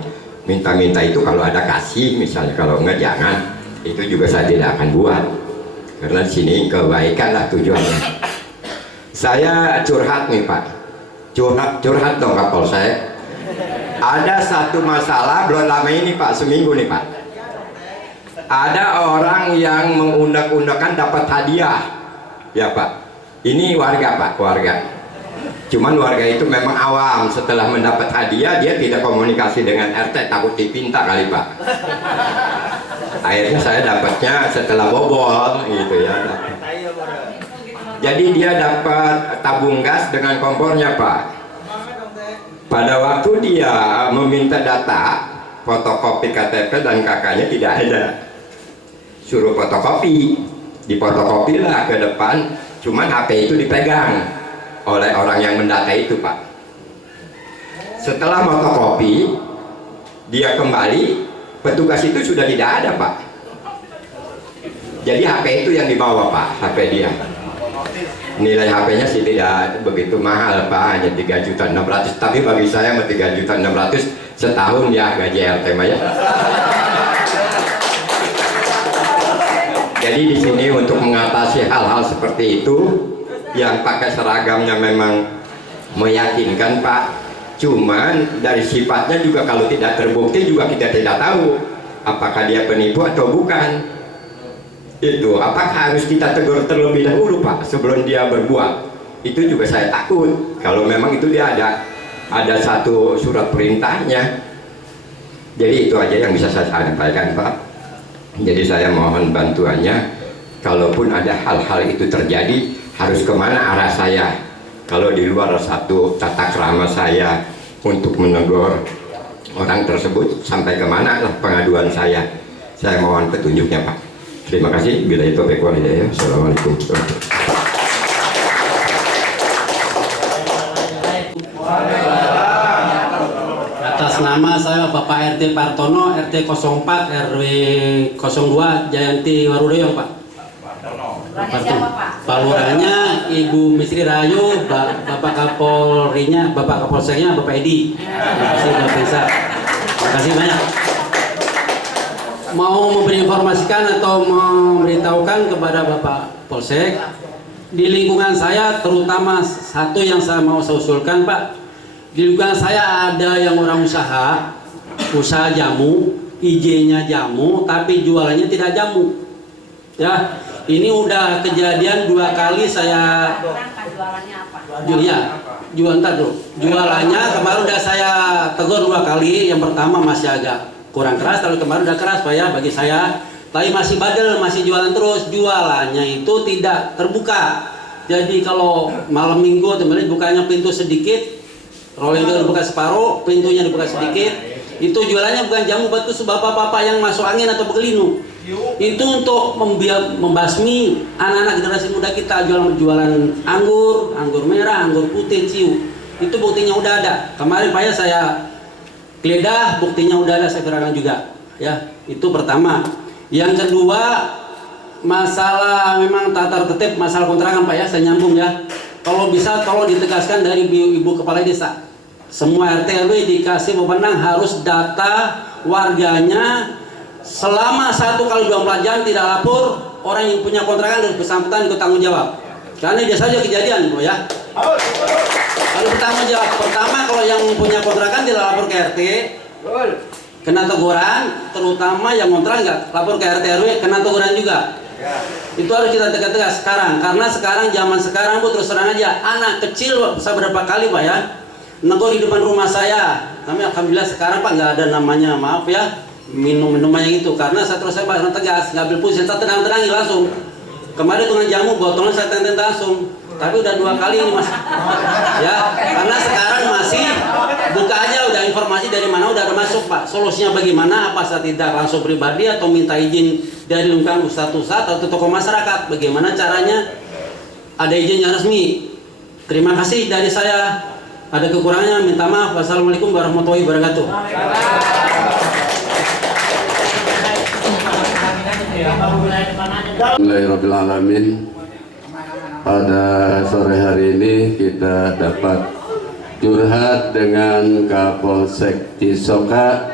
minta-minta itu kalau ada kasih misalnya, kalau enggak jangan. Itu juga saya tidak akan buat, karena sini kebaikan lah tujuannya. Saya curhat nih, Pak, curhat dong Kapolsek. Ada satu masalah belum lama ini, Pak, seminggu nih, Pak. Ada orang yang mengundang-undangkan dapat hadiah, ya, Pak. Ini warga, Pak, warga. Cuman warga itu memang awam, setelah mendapat hadiah dia tidak komunikasi dengan RT, takut dipinta kali, Pak. Akhirnya saya dapatnya setelah bobol gitu ya. Jadi dia dapat tabung gas dengan kompornya, Pak. Pada waktu dia meminta data fotokopi KTP dan kakaknya tidak ada. Suruh fotokopi, difotokopilah ke depan, cuman HP itu dipegang oleh orang yang mendata itu, Pak. Setelah fotokopi, dia kembali, petugas itu sudah tidak ada, Pak. Jadi HP itu yang dibawa, Pak, HP dia. Nilai HP-nya sih tidak begitu mahal, Pak, hanya 3.600.000. Tapi bagi saya 3.600.000 setahun ya gaji RT ya. Jadi di sini untuk mengatasi hal-hal seperti itu, yang pakai seragamnya memang meyakinkan, Pak. Cuman dari sifatnya juga kalau tidak terbukti juga kita tidak tahu apakah dia penipu atau bukan. Itu apakah harus kita tegur terlebih dahulu Pak sebelum dia berbuat? Itu juga saya takut kalau memang itu dia ada satu surat perintahnya. Jadi itu aja yang bisa saya sampaikan Pak. Jadi saya mohon bantuannya, kalaupun ada hal-hal itu terjadi harus kemana arah saya. Kalau di luar satu tata krama saya untuk menegur orang tersebut, sampai kemana lah pengaduan saya mohon petunjuknya Pak. Terima kasih. Bila itu wal hidayah. Assalamualaikum. Atas nama saya Bapak RT Partono, RT 04 RW 02 Jayanti Warudoyo Pak. Pak Lurahnya Ibu Misri Rahayu, Bapak Kapolrinya, Bapak Kapolseknya Bapak Edi. Terima kasih Bapak Bisa. Terima kasih banyak. Mau memberi informasikan atau memberitahukan kepada Bapak Polsek, di lingkungan saya terutama satu yang saya mau usulkan Pak, di lingkungan saya ada yang orang usaha jamu, izinnya jamu tapi jualannya tidak jamu ya. Ini udah kejadian 2 kali saya jualannya kemarin udah saya tegur 2 kali. Yang pertama masih agak kurang keras, tapi kemarin udah keras Pak ya bagi saya, tapi masih badel, masih jualan terus. Jualannya itu tidak terbuka, jadi kalau malam minggu teman-teman bukanya pintu sedikit, rolling door dibuka separuh, pintunya dibuka sedikit. Itu jualannya bukan jamu batu bapak-bapak yang masuk angin atau begelinu. Itu untuk membasmi anak-anak generasi muda kita jualan anggur merah, anggur putih, ciu. Itu buktinya udah ada. Kemarin Pak ya saya geledah, buktinya udah ada, saya serahkan juga. Ya, itu pertama. Yang kedua, masalah memang tata tertib, masalah kontrakan Pak ya, saya nyambung ya. Kalau bisa tolong ditegaskan dari Ibu Kepala Desa. Semua RT RW dikasih wewenang harus data warganya selama 1x24 jam tidak lapor, orang yang punya kontrakan dan bersangkutan ikut tanggung jawab. Karena dia saja kejadian, Bro ya. Kalau bertanggung jawab, pertama kalau yang punya kontrakan tidak lapor ke RT, kena teguran, terutama yang kontrak nggak lapor ke RT RW, kena teguran juga. Itu harus kita tegas-tegas sekarang, karena sekarang zaman sekarang Bu, terus terang aja, anak kecil saya berapa kali Pak ya negor di depan rumah saya. Kami alhamdulillah sekarang Pak nggak ada namanya, maaf ya, minum-minumannya itu, karena saya terus tegas, ngambil pusing, saya tenang-tenangi langsung. Kemarin tukang jamu botolnya saya tenten langsung, tapi udah 2 kali ini Mas ya, karena sekarang masih buka aja, udah informasi dari mana udah ada masuk Pak. Solusinya bagaimana? Apa saya tidak langsung pribadi atau minta izin dari lingkungan ustadz atau tokoh masyarakat? Bagaimana caranya ada izin yang resmi? Terima kasih dari saya. Ada kekurangannya minta maaf. Wassalamualaikum warahmatullahi wabarakatuh. Bismillahirrahmanirrahim. Pada sore hari ini kita dapat curhat dengan Kapolsek Cisoka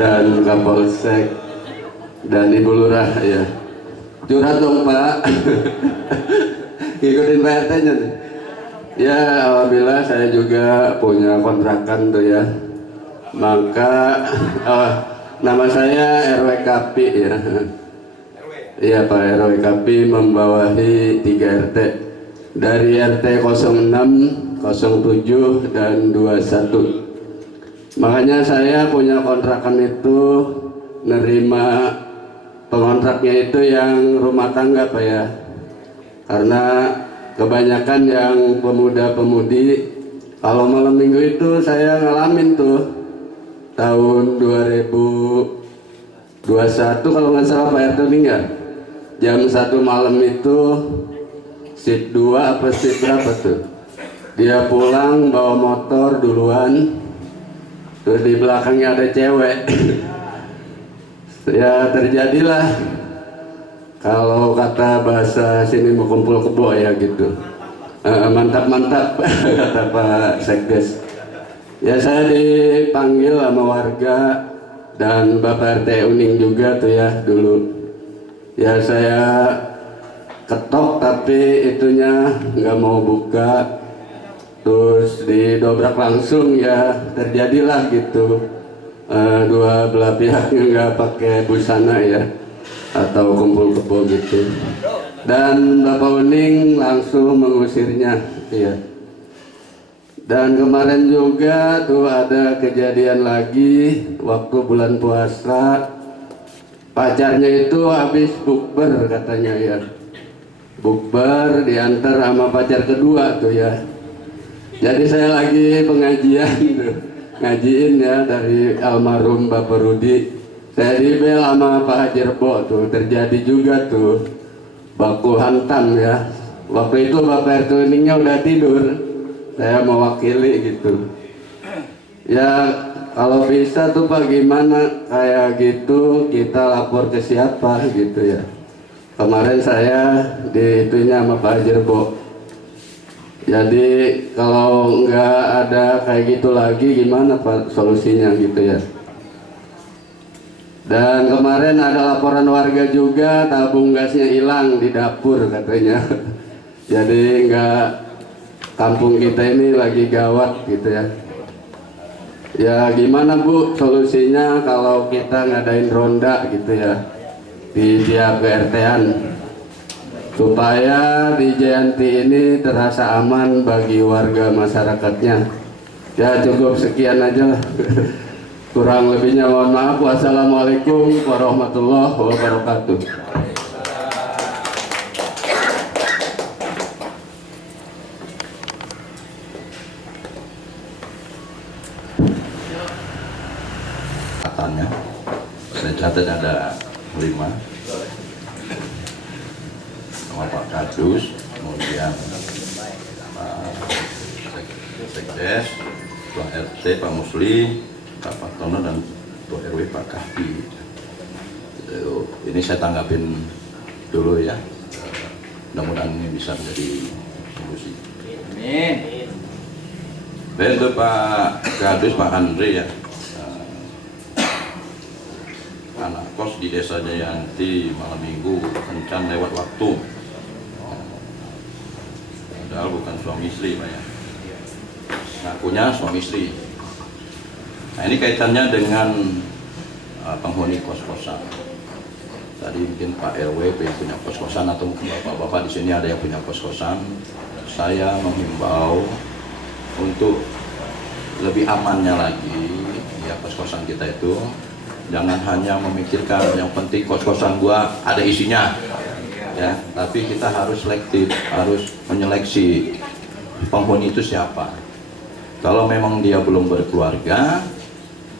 dan Kapolsek dan Ibu Lurah ya. Curhat dong Pak. Ikutin Pak RT-nya nih. Ya, alhamdulillah saya juga punya kontrakan tuh ya. Maka nama saya RW Kapi ya. Iya Pak, RW Kapi membawahi 3 RT dari RT 06, 07 dan 21. Makanya saya punya kontrakan itu nerima pengontraknya itu yang rumah tangga Pak ya. Karena kebanyakan yang pemuda-pemudi kalau malam minggu itu saya ngalamin tuh tahun 2021 kalau nggak salah Pak RT meninggal jam 1 malam itu shift 2 apa shift berapa tuh, dia pulang bawa motor duluan, terus di belakangnya ada cewek. Ya terjadilah kalau kata bahasa sini mau kumpul kebo ya gitu. Mantap-mantap kata Pak Sekdes. Ya saya dipanggil sama warga dan Bapak RT Uning juga tuh ya dulu. Ya saya ketok tapi itunya nggak mau buka. Terus didobrak langsung ya terjadilah gitu. Dua belah pihaknya nggak pakai busana ya. atau kumpul kebo gitu. Dan Bapak Uning langsung mengusirnya, iya. Dan kemarin juga tuh ada kejadian lagi waktu bulan puasa, pacarnya itu habis bukber katanya ya. Bukber diantar sama pacar kedua tuh ya. Jadi saya lagi pengajian tuh, ngajiin ya dari almarhum Bapak Rudi. Saya dibel sama Pak Haji Rebo tuh, terjadi juga tuh baku hantam ya. Waktu itu Bapak RT Uningnya udah tidur, saya mewakili gitu. Ya kalau bisa tuh Pak gimana kayak gitu kita lapor ke siapa gitu ya. Kemarin saya di itunya sama Pak Haji Rebo. Jadi kalau nggak ada kayak gitu lagi gimana Pak solusinya gitu ya. Dan kemarin ada laporan warga juga tabung gasnya hilang di dapur katanya. Jadi nggak, kampung kita ini lagi gawat gitu ya. Ya gimana Bu solusinya kalau kita ngadain ronda gitu ya di tiap RT-an supaya di Jayanti ini terasa aman bagi warga masyarakatnya. Ya cukup sekian aja lah. Kurang lebihnya mohon maaf. Wassalamualaikum warahmatullahi wabarakatuh. Katanya saya catat ada 5 sama Pak Kadus, kemudian Pak Sekdes, Pak RT, Pak Musli, Pak Paktono, dan Pak RW Pak Kahdi. Ini saya tanggapin dulu ya, mudah-mudahan ini bisa menjadi solusi. Amin. Dan untuk Pak Kadus, Pak Andre ya, anak kos di Desa Jayanti malam minggu kencan lewat waktu, padahal bukan suami istri Pak ya, ngakunya suami istri. Nah ini kaitannya dengan penghuni kos-kosan. Tadi mungkin Pak RW punya kos-kosan atau mungkin bapak-bapak di sini ada yang punya kos-kosan. Saya menghimbau untuk lebih amannya lagi ya kos-kosan kita itu. Jangan hanya memikirkan yang penting kos-kosan gua ada isinya, ya. Tapi kita harus selektif, harus menyeleksi penghuni itu siapa. Kalau memang dia belum berkeluarga,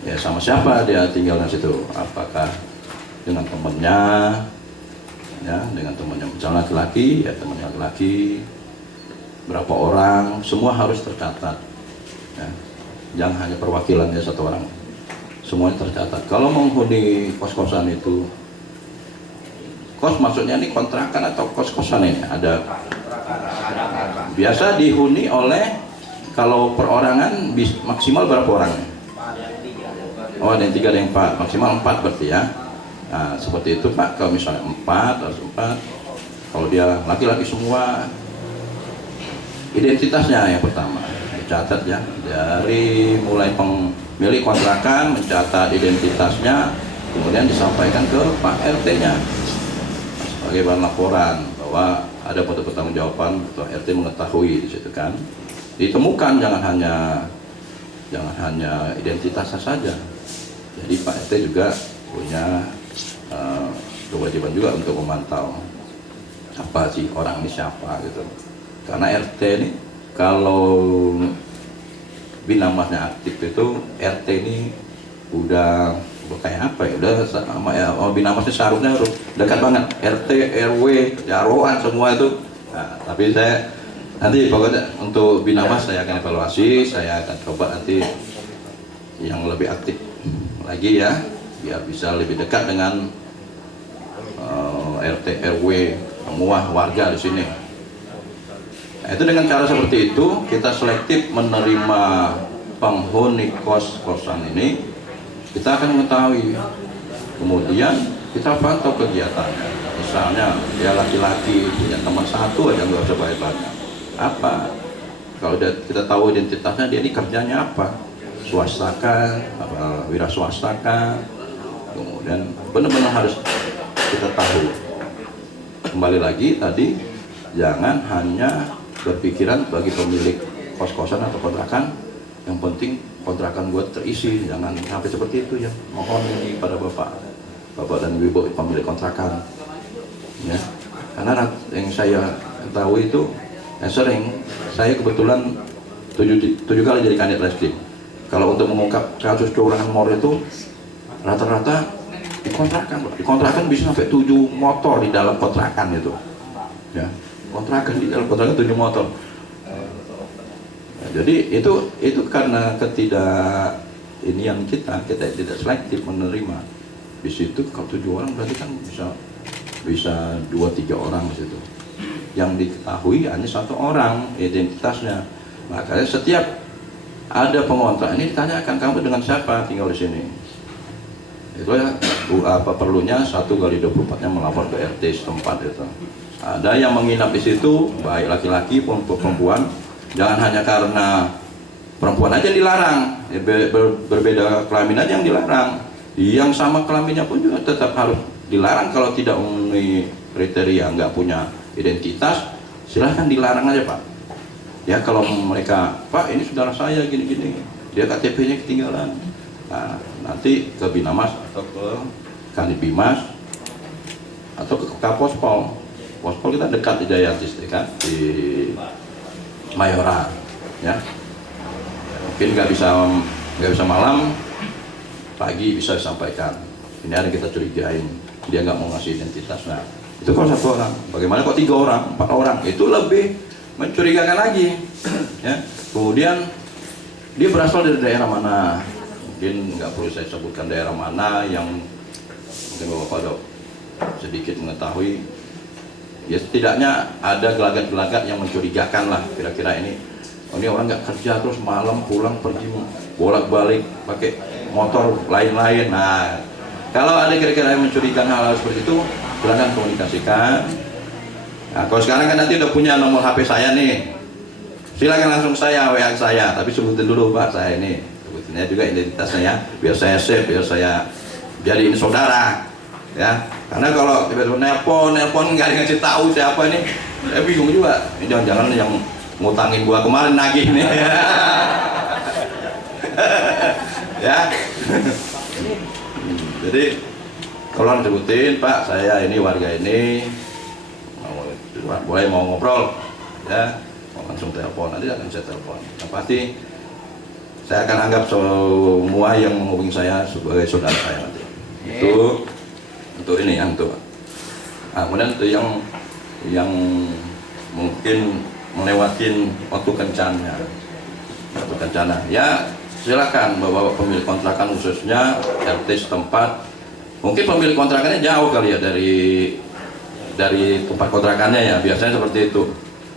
ya sama siapa dia tinggal di situ? Apakah dengan temannya, ya, dengan temannya misalnya laki-laki, ya temannya laki-laki. Berapa orang? Semua harus tercatat. Ya. Jangan hanya perwakilannya satu orang. Semuanya tercatat. Kalau menghuni kos-kosan itu, kos maksudnya ini kontrakan atau kos-kosan ini ada biasa dihuni oleh, kalau perorangan maksimal berapa orang? Oh ada yang 3, ada yang 4, maksimal 4 berarti ya. Nah seperti itu Pak, kalau misalnya 4 harus 4. Kalau dia laki-laki semua, identitasnya yang pertama dicatat ya, dari mulai milik kontrakan mencatat identitasnya, kemudian disampaikan ke Pak RT-nya sebagai bahan laporan bahwa ada pertanggungjawaban atau RT mengetahui di situ kan. Ditemukan jangan hanya identitasnya saja. Jadi Pak RT juga punya kewajiban juga untuk memantau apa sih orang ini siapa gitu. Karena RT ini kalau binamasnya aktif itu RT ini udah kayak apa ya, udah sama ya, binamasnya seharusnya harus dekat banget, RT, RW, jaroan semua itu. Nah, tapi saya nanti pokoknya untuk binamas saya akan evaluasi, saya akan coba nanti yang lebih aktif lagi ya, biar bisa lebih dekat dengan RT, RW, semua warga di sini. Nah, itu dengan cara seperti itu kita selektif menerima penghuni kos-kosan ini, kita akan mengetahui, kemudian kita pantau kegiatannya. Misalnya dia laki-laki punya teman satu aja nggak usah banyak. Apa? Kalau kita tahu identitasnya, dia ini kerjanya apa? Swasta kah? Apa wira swasta kah? Kemudian benar-benar harus kita tahu. Kembali lagi tadi, jangan hanya berpikiran bagi pemilik kos-kosan atau kontrakan, yang penting kontrakan gue terisi, jangan sampai seperti itu ya. Mohon ini pada bapak dan ibu pemilik kontrakan, ya. Karena yang saya tahu itu sering, saya kebetulan 7 kali jadi kandidat reskrim. Kalau untuk mengungkap kasus kecurangan mor itu rata-rata dikontrakan bisa sampai 7 motor di dalam kontrakan itu, ya. Kontrakan di dalam kontrakan 7 motor. Nah, jadi itu karena inian kita tidak selektif menerima. Di situ kalau 7 orang berarti kan bisa 2-3 orang di situ. Yang diketahui hanya 1 orang identitasnya. Makanya setiap ada pengontrak ini ditanyakan, kamu dengan siapa tinggal di sini? Itu ya apa perlunya 1x24-nya melapor ke RT setempat itu. Ada yang menginap di situ, baik laki-laki maupun perempuan. Jangan hanya karena perempuan aja dilarang, berbeda kelamin aja yang dilarang. Yang sama kelaminnya pun juga tetap harus dilarang kalau tidak memenuhi kriteria, nggak punya identitas, silahkan dilarang aja Pak. Ya kalau mereka, Pak ini saudara saya gini-gini, dia KTP-nya ketinggalan. Nah, nanti ke Binamas atau ke Kanit Bimas atau ke Kapospol. Pospol kita dekat di Jayanti kan, di Mayora, ya. Mungkin nggak bisa malam, pagi bisa disampaikan. Ini ada kita curigain, dia nggak mau ngasih identitas. Nah, itu kalau 1 orang. Bagaimana kok 3 orang, 4 orang? Itu lebih mencurigakan lagi, ya. Kemudian dia berasal dari daerah mana? Mungkin nggak perlu saya sebutkan daerah mana yang mungkin Bapak sedikit mengetahui. Ya setidaknya ada gelagat-gelagat yang mencurigakan lah, kira-kira ini orang nggak kerja terus malam pulang pergi bolak-balik pakai motor lain-lain. Nah kalau ada kira-kira yang mencurigakan hal-hal seperti itu, silakan komunikasikan. Nah kalau sekarang kan nanti udah punya nomor HP saya nih, silakan langsung saya WA saya, tapi sebutin dulu Pak saya ini, sebutinnya juga identitasnya ya, biar saya save, biar saya jadi ini saudara. Ya, karena kalau tiba-tiba nelpon nggak dikasih tahu siapa ini, saya bingung juga. Ini jangan-jangan yang ngutangin gua kemarin nagih nih. Ya. Jadi tolong sebutin Pak, saya ini warga ini, mau ngobrol, ya, mau langsung telepon, nanti akan saya telepon. Yang pasti saya akan anggap semua yang menghubungi saya sebagai saudara saya nanti. Itu untuk ini ya, untuk kemudian itu yang mungkin melewatin waktu kencana ya silakan bapak pemilik kontrakan khususnya RT setempat, mungkin pemilik kontrakannya jauh kali ya dari tempat kontrakannya ya, biasanya seperti itu.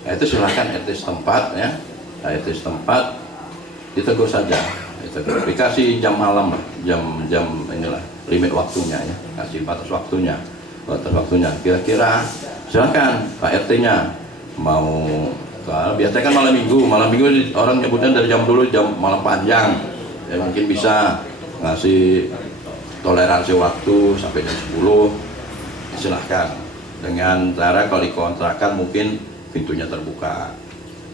Nah, itu silakan RT setempat ya, RT setempat ditegur saja, dikasih jam malam, jam inilah limit waktunya ya, kasih batas waktunya, kira-kira silakan Pak RT-nya mau, biasanya kan malam minggu orang nyebutnya dari jam dulu jam malam panjang, ya mungkin bisa ngasih toleransi waktu sampai jam 10, silahkan dengan cara kalau dikontrakan mungkin pintunya terbuka,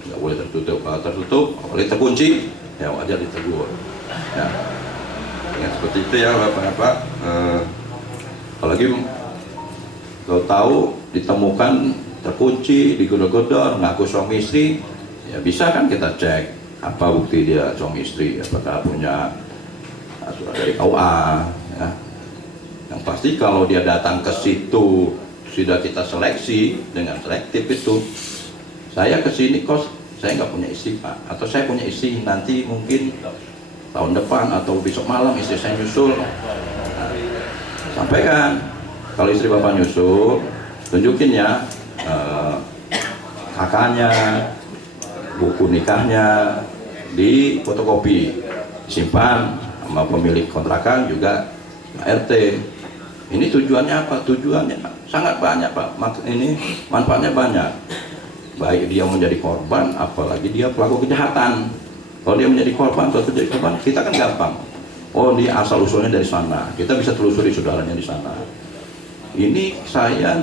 nggak boleh tertutup, kalau tertutup boleh terkunci ya wajar ditegur ya. Ya, seperti itu ya Bapak-Bapak. Apalagi kalau tahu ditemukan terkunci, digedor-gedor, ngaku suami istri, ya bisa kan kita cek apa bukti dia suami istri, apakah punya surat dari KUA ya. Yang pasti kalau dia datang ke situ sudah kita seleksi dengan selektif itu, saya ke sini kos saya nggak punya istri Pak, atau saya punya istri nanti mungkin tahun depan atau besok malam istri saya nyusul. Nah, sampaikan kalau istri Bapak nyusul, tunjukin ya kakaknya, buku nikahnya di fotokopi, simpan sama pemilik kontrakan juga RT. Ini tujuannya apa? Tujuannya sangat banyak Pak. Ini manfaatnya banyak. Baik dia menjadi korban, apalagi dia pelaku kejahatan. Kalau dia menjadi korban atau menjadi korban, kita kan gampang. Oh, dia asal usulnya dari sana. Kita bisa telusuri saudaranya di sana. Ini saya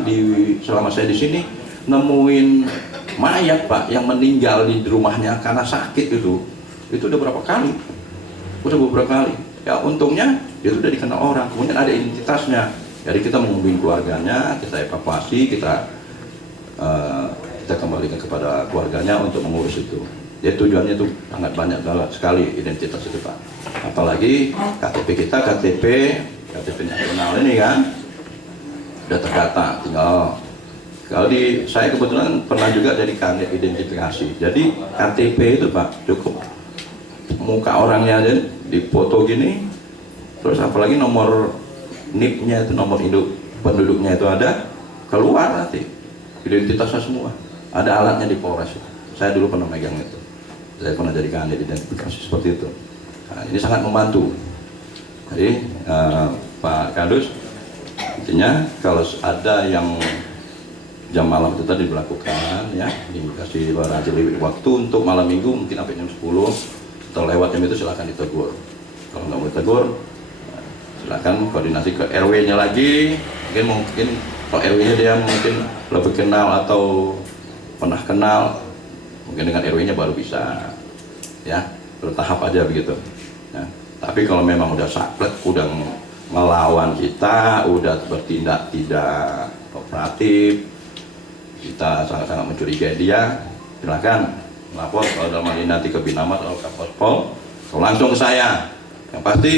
selama saya di sini nemuin mayat Pak yang meninggal di rumahnya karena sakit itu udah beberapa kali. Ya untungnya itu udah dikenal orang, kemudian ada identitasnya. Jadi kita menghubungi keluarganya, kita evakuasi, kita kembalikan kepada keluarganya untuk mengurus itu. Jadi tujuannya itu sangat banyak sekali identitas itu Pak. Apalagi KTP kita, KTP nasional ini kan udah terdata, tinggal kalau saya kebetulan pernah juga jadi kandidat identifikasi. Jadi KTP itu Pak cukup muka orangnya aja dipoto gini, terus apalagi nomor NIP-nya itu, nomor induk penduduknya itu ada, keluar nanti identitasnya semua. Ada alatnya di Polres. Saya dulu pernah megang itu. Saya pernah jadi kandidat identifikasi seperti itu. Nah, ini sangat membantu. Jadi Pak Kadus, intinya kalau ada yang jam malam itu tadi dilakukan ya, dikasih lebih waktu untuk malam minggu mungkin sampai jam 10 atau lewat jam itu silakan ditegur. Kalau nggak mau ditegur, silakan koordinasi ke RW-nya lagi. Mungkin kalau RW-nya dia mungkin lebih kenal atau pernah kenal, mungkin dengan RW-nya baru bisa ya, bertahap aja begitu. Ya. Tapi kalau memang udah saklek, udah ngelawan kita, udah bertindak tidak kooperatif, kita sangat-sangat mencurigai dia, silakan lapor. Kalau dalam hal ini nanti ke Binamas atau Kapospol, langsung ke saya. Yang pasti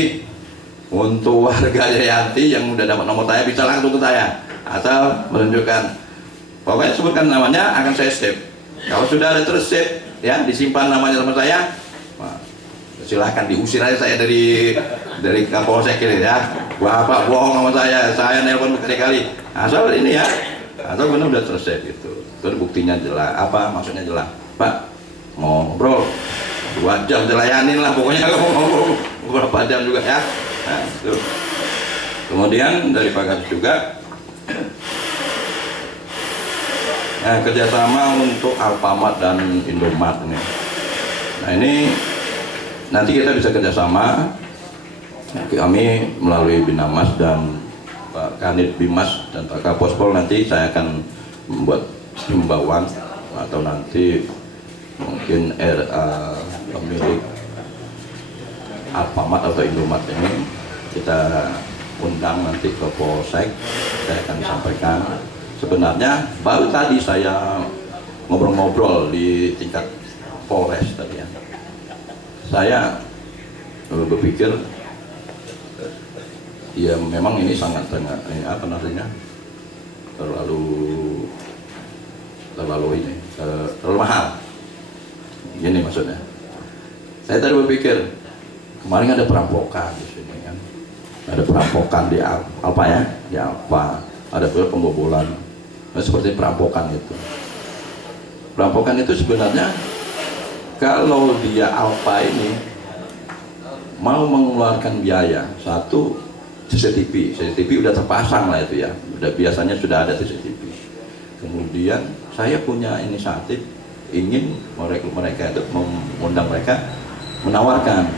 untuk warga Jayanti yang udah dapat nomor saya bisa langsung ke saya, atau menunjukkan, pokoknya sebutkan namanya akan saya save. Kalau sudah ada terus save ya, disimpan namanya sama saya, silahkan diusir aja saya dari Kapolsek ini ya. Bapak bohong sama saya nelpon berkali-kali. Asal ini ya, atau benar udah selesai gitu. Terus buktinya jelas, maksudnya jelas. Pak mau ngobrol 2 jam dilayanin lah, pokoknya kalau mau ngobrol berapa jam juga ya. Nah, tuh. Kemudian dari Pak Kadus juga kerjasama untuk Alfamart dan Indomart ini. Nah ini nanti kita bisa kerjasama, kami melalui Binamas dan Pak Kanit Bimas dan Pak Kapospol. Nanti saya akan membuat himbauan atau nanti mungkin pemilik Alfamart atau Indomart ini kita undang nanti ke Polsek. Saya akan sampaikan, sebenarnya baru tadi saya ngobrol-ngobrol di tingkat Polres tadi ya. Saya berpikir ya memang ini sangat terlalu mahal. Gini maksudnya. Saya tadi berpikir kemarin ada perampokan di sini kan. Ada perampokan di apa ya? Di apa? Ada pembobolan. Seperti perampokan itu. Perampokan itu sebenarnya kalau dia Alfa ini mau mengeluarkan biaya, satu CCTV udah terpasang lah itu ya, biasanya sudah ada CCTV. Kemudian saya punya inisiatif ingin mereka itu mengundang mereka menawarkan,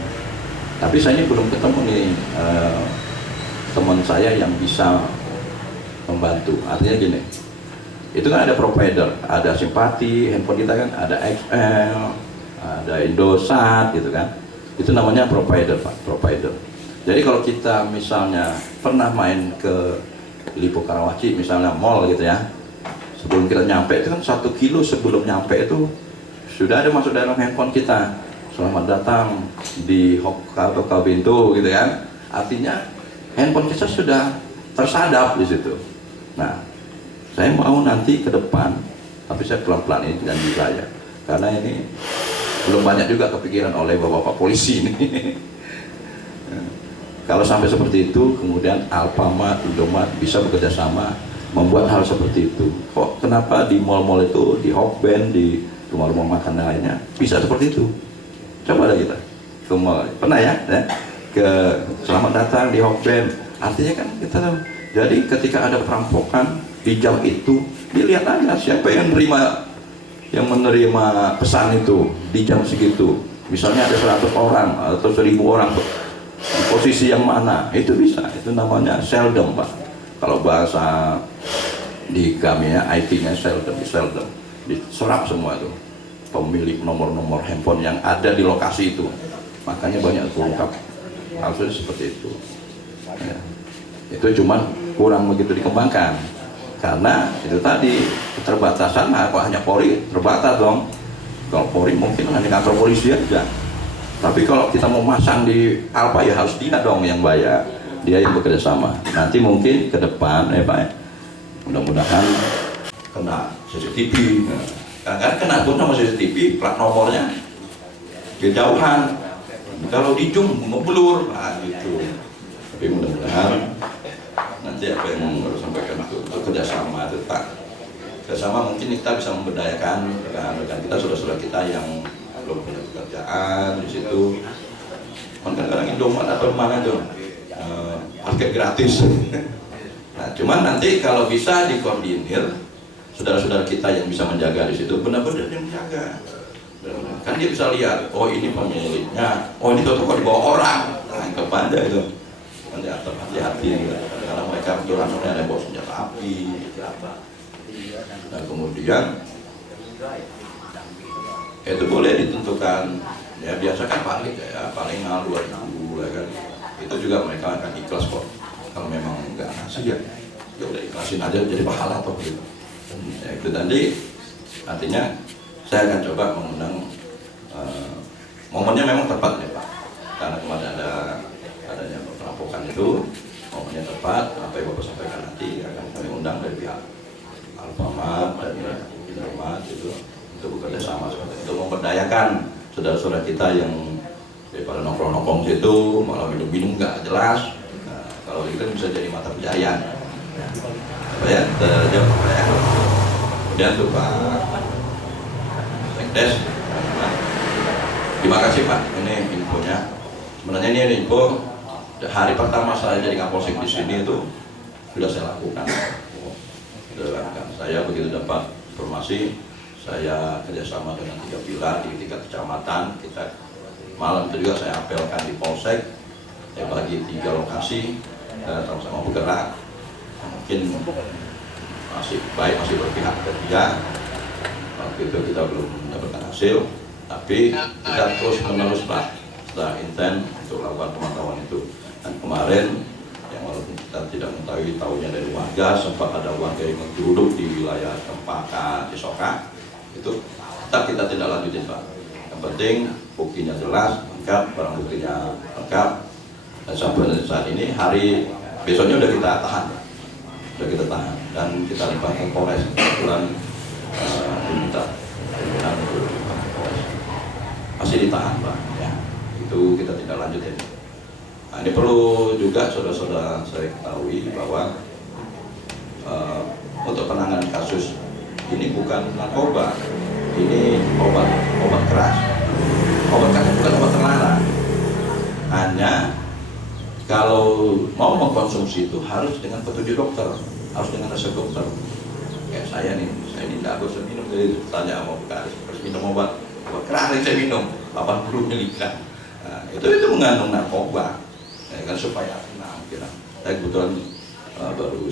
tapi saya ini belum ketemu nih teman saya yang bisa membantu. Artinya gini, itu kan ada provider, ada Simpati, handphone kita kan ada XL, ada Indosat gitu kan, itu namanya provider Pak, provider. Jadi kalau kita misalnya pernah main ke Lipo Karawaci misalnya mall gitu ya, sebelum kita nyampe itu kan 1 kilo sebelum nyampe itu sudah ada masuk dalam handphone kita, selamat datang di Hokkaido Bento gitu kan, artinya handphone kita sudah tersadap di situ. Nah, saya mau nanti ke depan, tapi saya pelan-pelan ini janji saya, karena ini belum banyak juga kepikiran oleh bapak-bapak polisi ini. Kalau sampai seperti itu, kemudian Alfamart, Indomart bisa bekerja sama membuat hal seperti itu. Kok kenapa di mal-mal itu, di Hokben, di rumah-rumah makan lainnya bisa seperti itu? Coba ada kita ke mall, pernah ya? Ke selamat datang di Hokben. Artinya kan kita tahu. Jadi ketika ada perampokan di jam itu, dilihat aja siapa yang menerima pesan itu di jam segitu. Misalnya ada 100 orang atau 1000 orang di posisi yang mana, itu bisa. Itu namanya seldom Pak. kalau bahasa di kami ya IT-nya seldom diserap semua itu pemilik nomor-nomor handphone yang ada di lokasi itu, makanya banyak terungkap kasus seperti itu ya. Itu cuman kurang begitu dikembangkan karena itu tadi keterbatasan. Nah, kok hanya Polri terbatas dong. Kalau Polri mungkin hanya kantor polisi aja, tapi kalau kita mau masang di Alfa ya harus dia dong yang bayar, dia yang bekerja sama. Nanti mungkin ke depan Pak, mudah-mudahan kena CCTV. Kadang-kadang kena pun sama CCTV plat nomornya kejauhan, kalau di zoom ngeblur, nah gitu. Tapi mudah-mudahan nanti apa yang harus sampaikan itu kerjasama, itu tak kerjasama mungkin kita bisa memberdayakan rekan-rekan kita, saudara-saudara kita yang belum punya pekerjaan di situ. Kadang-kadang Indomaret atau mana tuh paket gratis. Nah, cuman nanti kalau bisa dikoordinir saudara-saudara kita yang bisa menjaga di situ, benar-benar yang menjaga. Kan dia bisa lihat, oh ini pemiliknya, oh ini toko di bawah orang, tangkap aja itu. Nanti hati-hati, karena mereka betulan ada bawa senjata api, dan kemudian itu boleh ditentukan. Ya biasa kan paling 2.000 ya kan. Itu juga mereka akan ikhlas kok. Kalau memang nggak ngasih ya udah ikhlasin aja jadi pahala atau gitu. Ya, itu tadi artinya saya akan coba mengundang momennya memang tepat ya Pak, karena kemarin adanya perampokan itu momennya tepat. Apa yang Bapak sampaikan nanti akan kami undang dari pihak Alfamart dan Indomaret itu untuk bekerja sama seperti itu, memberdayakan saudara-saudara kita yang daripada nongkrong-nongkrong situ malah minum-minum nggak jelas. Nah, kalau kita bisa jadi mata pencaharian apa ya, terjawab ya. Kemudian tuh Pak Sekdes, terima kasih Pak, ini infonya. Sebenarnya ini info hari pertama saya jadi Kapolsek di sini itu sudah saya lakukan. Saya begitu dapat informasi, saya kerjasama dengan 3 pilar di 3 kecamatan. Kita malam itu juga saya apelkan di Polsek, saya bagi 3 lokasi, sama-sama bergerak. Mungkin masih baik, masih berpihak ketiga. Waktu itu kita belum mendapatkan hasil, tapi kita terus menerus Pak, setelah intens untuk melakukan pemantauan itu. Dan kemarin yang walaupun kita tidak mengetahui, tahunya dari warga, sempat ada warga yang menggeruduk di wilayah Cempaka, Cisoka, itu tetap kita tidak lanjutin Pak. Yang penting buktinya jelas, lengkap, barang buktinya lengkap. Dan sampai saat ini hari besoknya udah kita tahan, dan kita limpahkan Polres. Kebetulan diminta pimpinan untuk Polres, masih ditahan Pak. Ya, itu kita tidak lanjutin. Nah, ini perlu juga saudara-saudara saya ketahui bahwa untuk penanganan kasus ini bukan narkoba, ini obat keras. Obat keras bukan obat terlarang. Hanya kalau mau mengkonsumsi itu harus dengan petunjuk dokter, harus dengan resep dokter. Kayak saya nih, saya ini tidak bisa minum, jadi tanya mau buka harus minum obat keras yang saya minum 80 mg. Nah, itu mengandung narkoba. Ya, kan supaya tenang kira. Saya kebetulan baru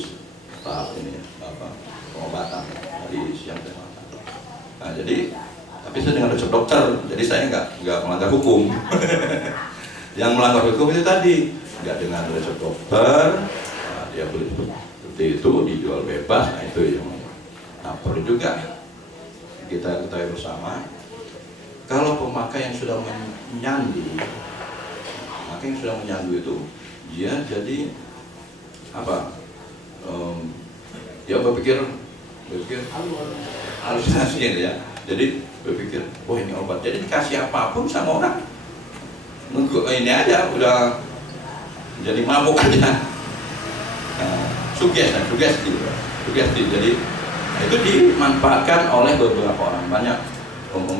tahap ini pengobatan dari siang dan malam. Nah, jadi tapi saya dengan resep dokter, jadi saya nggak melanggar hukum. Yang melanggar hukum itu tadi nggak dengan resep dokter, nah, dia boleh seperti itu dijual bebas. Nah, itu yang perlu juga kita ketahui bersama. Kalau pemakai yang sudah menyandu, yang sudah menyandu itu dia jadi apa? Dia berpikir halusinasi ya. Jadi berpikir, oh ini obat. Jadi dikasih apapun sama orang, ini aja udah jadi mabuk aja. Sugesti. Jadi itu dimanfaatkan oleh beberapa orang, banyak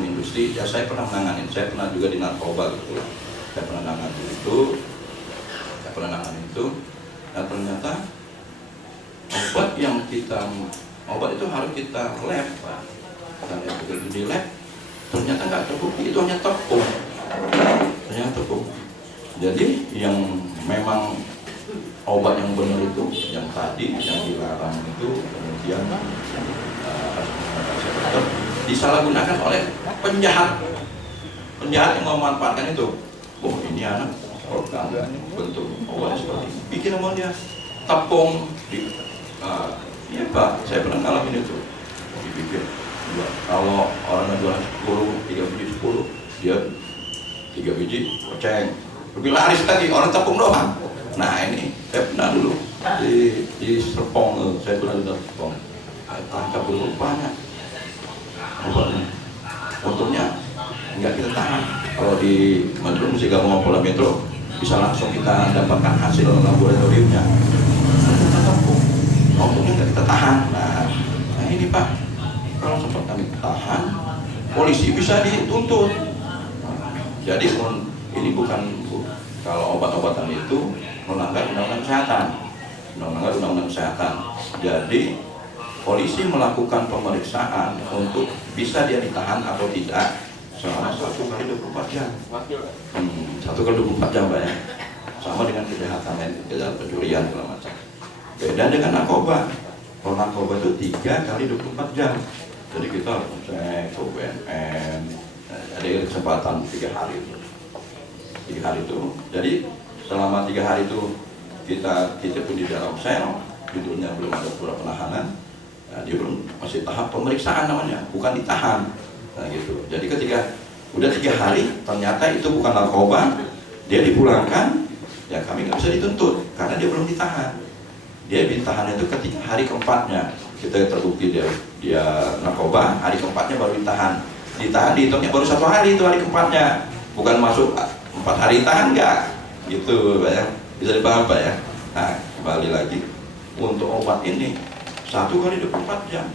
industri. Ya saya pernah menangani, saya pernah juga di narkoba gitu. Saya pernah menangani itu, dan ternyata obat itu harus kita lab Pak. Dan begitu di lab ternyata nggak terbukti, itu hanya tepung. Jadi yang memang obat yang benar itu, yang tadi, yang dilarang itu, kemudian disalahgunakan oleh penjahat yang memanfaatkan itu. Oh, ini anak program bentuk obat seperti ini, bikin sama dia tepung iya Pak, saya pernah ngalamin itu, dibikin kalau orang jualan 10, 3 biji 10, dia 3 biji goceng, lebih laris lagi, orang tepung doang. Nah ini saya pernah dulu di Serpong, saya pernah di Serpong, tangkap dulu banyak obatnya. Untungnya nggak kita tahan. Kalau di Metro Mesti Gabungan Polda Metro bisa langsung kita dapatkan hasil laboratoriumnya. Kita tepung, untungnya nggak kita tahan. Nah ini Pak, kalau sempat kami tahan, polisi bisa dituntut. Jadi ini bukan kalau obat-obatan itu melanggar undang-undang kesehatan, undang-undang kesehatan. Jadi polisi melakukan pemeriksaan untuk bisa dia ditahan atau tidak selama 1 kali 24 jam. 1 kali 24 jam Pak ya. Sama dengan kejahatan lain, kejahatan pencurian segala macam. Beda dengan narkoba. Kalau narkoba itu 3 kali 24 jam. Jadi kita harus cek ke BNN. Ada kesempatan 3 hari itu. 3 hari itu. Jadi selama 3 hari itu kita pun di dalam sel, judulnya belum ada surat penahanan. Nah, dia belum, masih tahap pemeriksaan namanya, bukan ditahan. Nah gitu. Jadi ketika udah 3 hari ternyata itu bukan narkoba, dia dipulangkan, ya kami nggak bisa dituntut karena dia belum ditahan. Dia ditahan itu ketika hari keempatnya kita terbukti dia narkoba, hari keempatnya baru ditahan. Ditahan dihitungnya baru 1 hari itu hari keempatnya, bukan masuk 4 hari tahan nggak, gitu Pak ya. Bisa dipaham Pak ya. Nah kembali lagi untuk obat ini 1 kali 24 jam.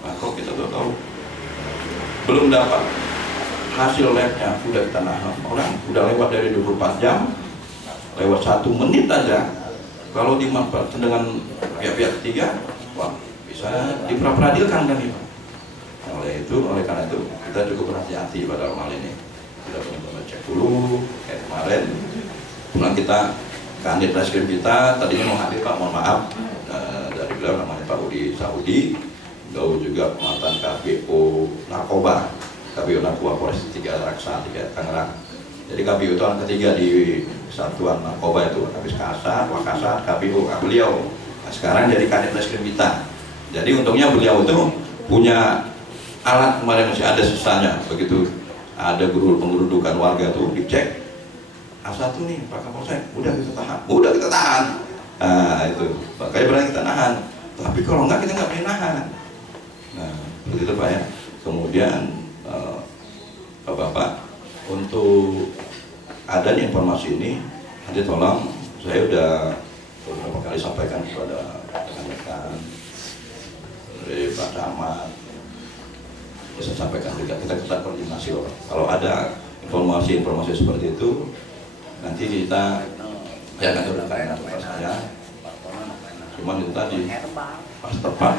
Nah kalau kita tahu belum dapat hasil labnya, udah kita nahan orang, udah lewat dari 24 jam, lewat 1 menit aja, kalau dimanfaatkan dengan pihak-pihak ketiga, wah bisa diperadilan kan ini Pak. Oleh karena itu kita cukup berhati-hati pada hal ini. Kita benar-benar cek dulu. Kayak kemarin pulang kita kanit reskrim kita, tadinya mau hadir Pak, mohon maaf, dari beliau namanya Pak Udi Saudi, beliau juga mantan KPO narkoba, KPO narkoba Polres 3 Raksa 3 Tangerang. Jadi KPO itu orang ketiga di Satuan Narkoba itu, habis Kasat, Wakasat, KPO, beliau. Nah, sekarang jadi kanit reskrim kita. Jadi untungnya beliau itu punya alat, kemarin masih ada sisanya, begitu ada pengerudukan warga tuh dicek. A1 nih Pak Kapolsek, udah kita tahan. Nah itu, makanya berani kita nahan. Tapi kalau enggak kita nggak boleh nahan. Nah begitu Pak ya. Kemudian Bapak untuk adanya informasi ini, nanti tolong saya udah beberapa kali sampaikan kepada rekan-rekan dari Pak Camat. Bisa sampaikan juga, kita koordinasi loh. Kalau ada informasi seperti itu, nanti kita akan berikan kepada saya. Cuman itu tadi pas tepat,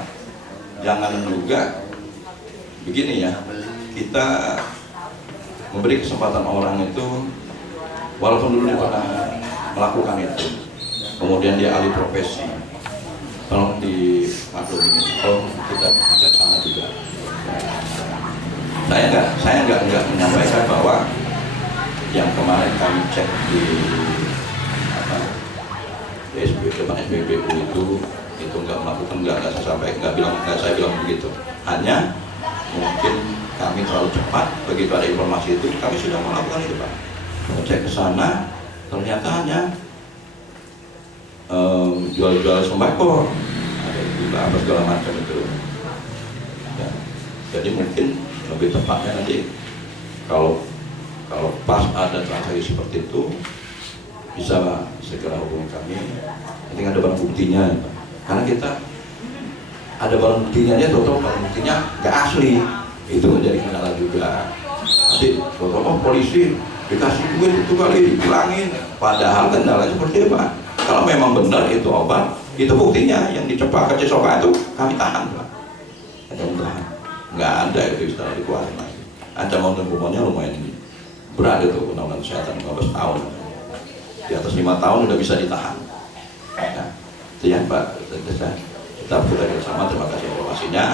jangan juga begini ya. Kita memberi kesempatan orang itu, walaupun dulu dia pernah melakukan itu, kemudian dia alih profesi, tolong dimaklumin. Kalau kita bijaksana juga. Saya nggak menyampaikan bahwa yang kemarin kami cek di SPBU itu nggak melakukan, nggak saya bilang begitu. Hanya mungkin kami terlalu cepat, begitu ada informasi itu kami sudah melakukan itu Pak. Cek ke sana ternyata hanya jual-jual sembako, ada gula apa segala macam itu. Ya. Jadi mungkin lebih tepatnya nanti kalau pas ada transaksi seperti itu bisa segera hubungi kami. Nanti ada barang buktinya, karena kita ada barang buktinya aja, barang buktinya nggak asli, itu menjadi kendala juga. Nanti polisi dikasih duit itu kali dipulangin, padahal kendala seperti apa? Kalau memang benar itu obat, itu buktinya yang dicepak ke Cisoka itu kami tahan Pak. Nggak ada itu istilah dikeluarin lagi. Ancaman hukumannya lumayan berat itu, undang-undang kesehatan 15 tahun. Di atas 5 tahun udah bisa ditahan. Nah, itu ya Pak Desa. Kita putar bersama. Terima kasih informasinya.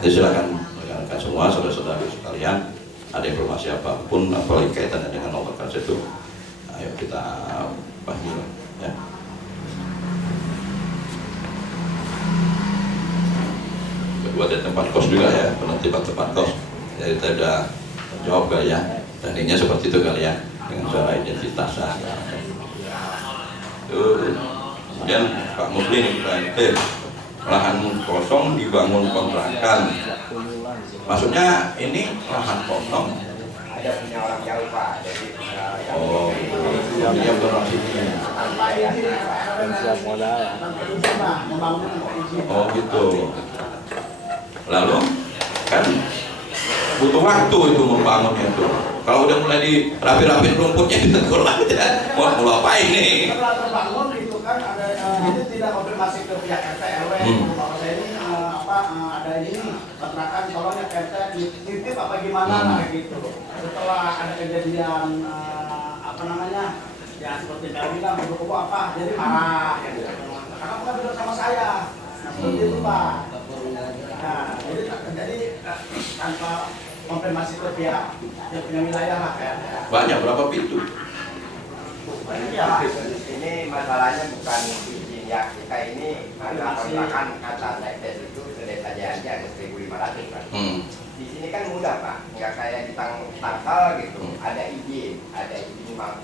Jadi silakan rekan-rekan semua, saudara-saudara sekalian, ada informasi apapun, apalagi kaitannya dengan nomor kartu itu, ayo kita panggil ya. Kedua ada tempat kos juga ya, penertiban tempat kos. Jadi kita sudah jawab kali ya, tekniknya seperti itu kali ya, dengan cara identitas. Kemudian Pak Muslim lahan kosong dibangun kontrakan. Maksudnya ini lahan kosong. Ada punya orang jauh Pak, jadi Oh, dia orang sini. Oh gitu. Lalu kan butuh waktu itu membangunnya itu. Kalau udah mulai dirapi-rapi rumputnya ditegur aja. Wah, mau apa ini? Setelah terbangun itu kan ada ini tidak konfirmasi ke pihak RT RW bahwa saya ini ada ini kontrakan tolongnya RT dititip apa gimana kayak gitu. Setelah ada kejadian apa namanya ya seperti saya bilang kubu apa jadi marah gitu. Karena bukan duduk sama saya. Nah seperti itu Pak. Nah jadi tanpa konfirmasi ke pihak yang punya wilayah lah kayak. Banyak berapa pintu? Ya, ini masalahnya bukan izin ya, kita ini ada kontrakan kata Sekdes itu ke Desa Jayanti ada 1.500 Pak. Di sini kan mudah Pak, nggak kayak di Tangsel gitu, ada izin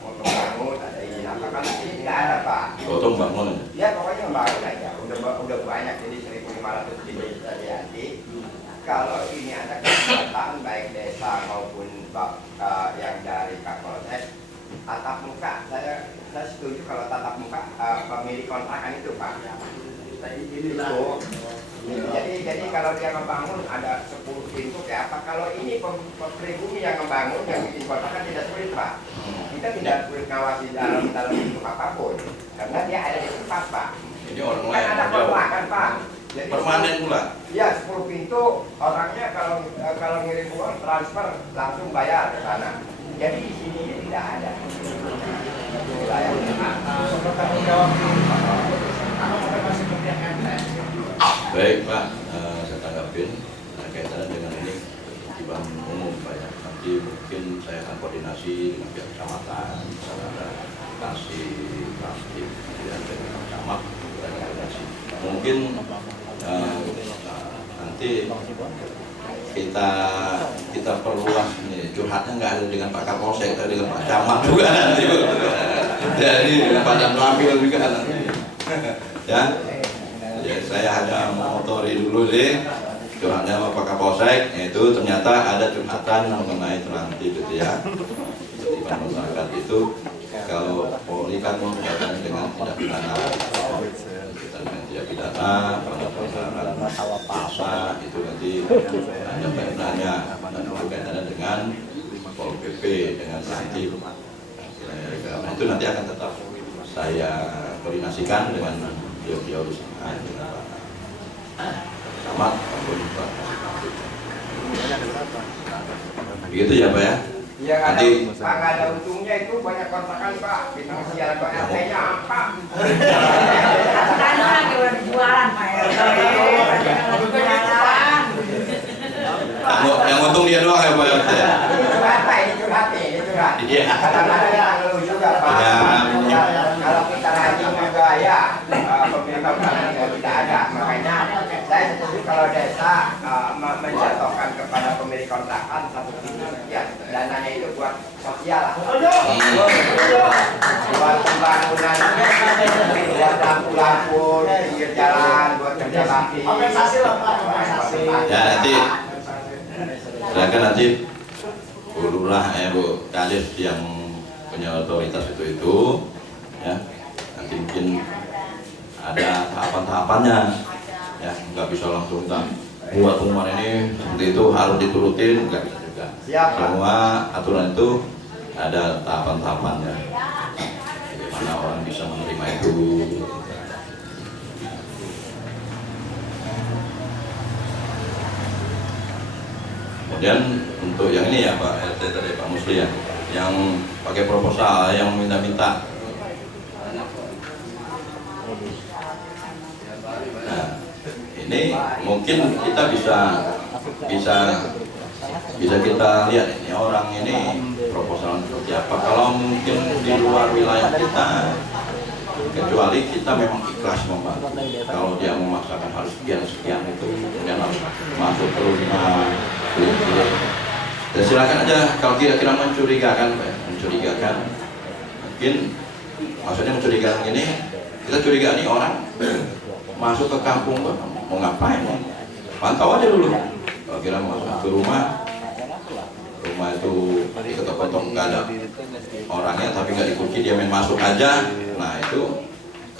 untuk bangun, ada izin apa kan di sini nggak ada Pak. Potong bangun. Ya pokoknya bangun aja, udah banyak jadi 1.500 di Desa Jayanti. Kalau ini ada kesempatan baik desa maupun yang dari Kapolsek tatap muka, saya setuju kalau tatap muka pemilik kontrakan itu Pak. Jadi kalau dia membangun ada 10 pintu kayak apa? Kalau ini pribumi yang membangun yang bikin kontrakan tidak sulit Pak. Kita tidak sulit ngawasi dalam pintu apapun karena dia ada di tempat Pak. Ini orang lain. Kan ada kontrakan Pak. Jadi, permanen pula. Iya 10 pintu orangnya kalau ngirim uang transfer langsung bayar ke sana. Jadi di sini tidak ada. Baik Pak, saya tanggapin kaitannya dengan ini ketertiban umum Pak ya. Nanti mungkin saya akan koordinasi dengan pihak kecamatan, misalnya ada kasih plastik, kemudian dengan camat koordinasi. Mungkin nanti kita perluas nih, curhatnya nggak ada dengan Pak Kapolsek, tapi dengan Pak Camat juga nanti. Jadi dengan Pak Damlapil juga nanti. Ya, saya hanya mengotori dulu deh curhatnya sama Pak Kapolsek, yaitu ternyata ada curhatan mengenai nanti gitu ya. Ketertiban masyarakat itu kalau Polri kan kaitannya dengan tindak pidana. Tidak pidana, pelanggaran pasal itu nanti hanya kaitannya dan kaitannya dengan Pol PP dengan nanti. Nah, itu nanti akan tetap saya koordinasikan dengan beliau-beliau di sana, dengan Pak Camat maupun Pak Kasih. Begitu ya Pak ya. Iya nggak ada untungnya itu banyak kontrakan Pak. Bintang siaran Pak RT-nya apa? Kan lagi jualan Pak RT. Yang untung dia doang ya Pak RT. Ini curhat. Iya. Kadang-kadang yang lu juga Pak. Kalau kita rajin juga ya pemilik kontrakan tidak ada. Makanya saya setuju kalau desa menjatuhkan kepada pemilik kontrakan satu pintu ya dananya itu buat sosial lah. Buat pembangunan, buat lampu-lampu pinggir jalan, buat kerja bakti. Kompensasi lah Pak, kompensasi. Ya nanti silakan nanti Bu Lurah Bu Kadis yang punya otoritas itu ya, nanti mungkin ada tahapan-tahapannya ya, nggak bisa langsung kita buat pengumuman ini seperti itu harus diturutin, nggak bisa juga. Semua aturan itu ada tahapan-tahapannya, bagaimana orang bisa menerima itu. Kemudian untuk yang ini ya Pak RT tadi Pak Musli ya, yang pakai proposal yang minta-minta Ini mungkin kita bisa kita lihat ini orang ini proposal seperti apa. Kalau mungkin di luar wilayah kita, kecuali kita memang ikhlas membantu. Kalau dia memaksakan harus sekian itu, kemudian harus masuk ke rumah, ya silakan aja. Kalau kira-kira mencurigakan, mungkin maksudnya mencurigakan ini, kita curiga nih orang masuk ke kampung mau ngapain? Pantau aja dulu. Kalau kira masuk ke rumah itu diketok-ketok nggak ada orangnya, tapi nggak dikunci, dia main masuk aja. Nah itu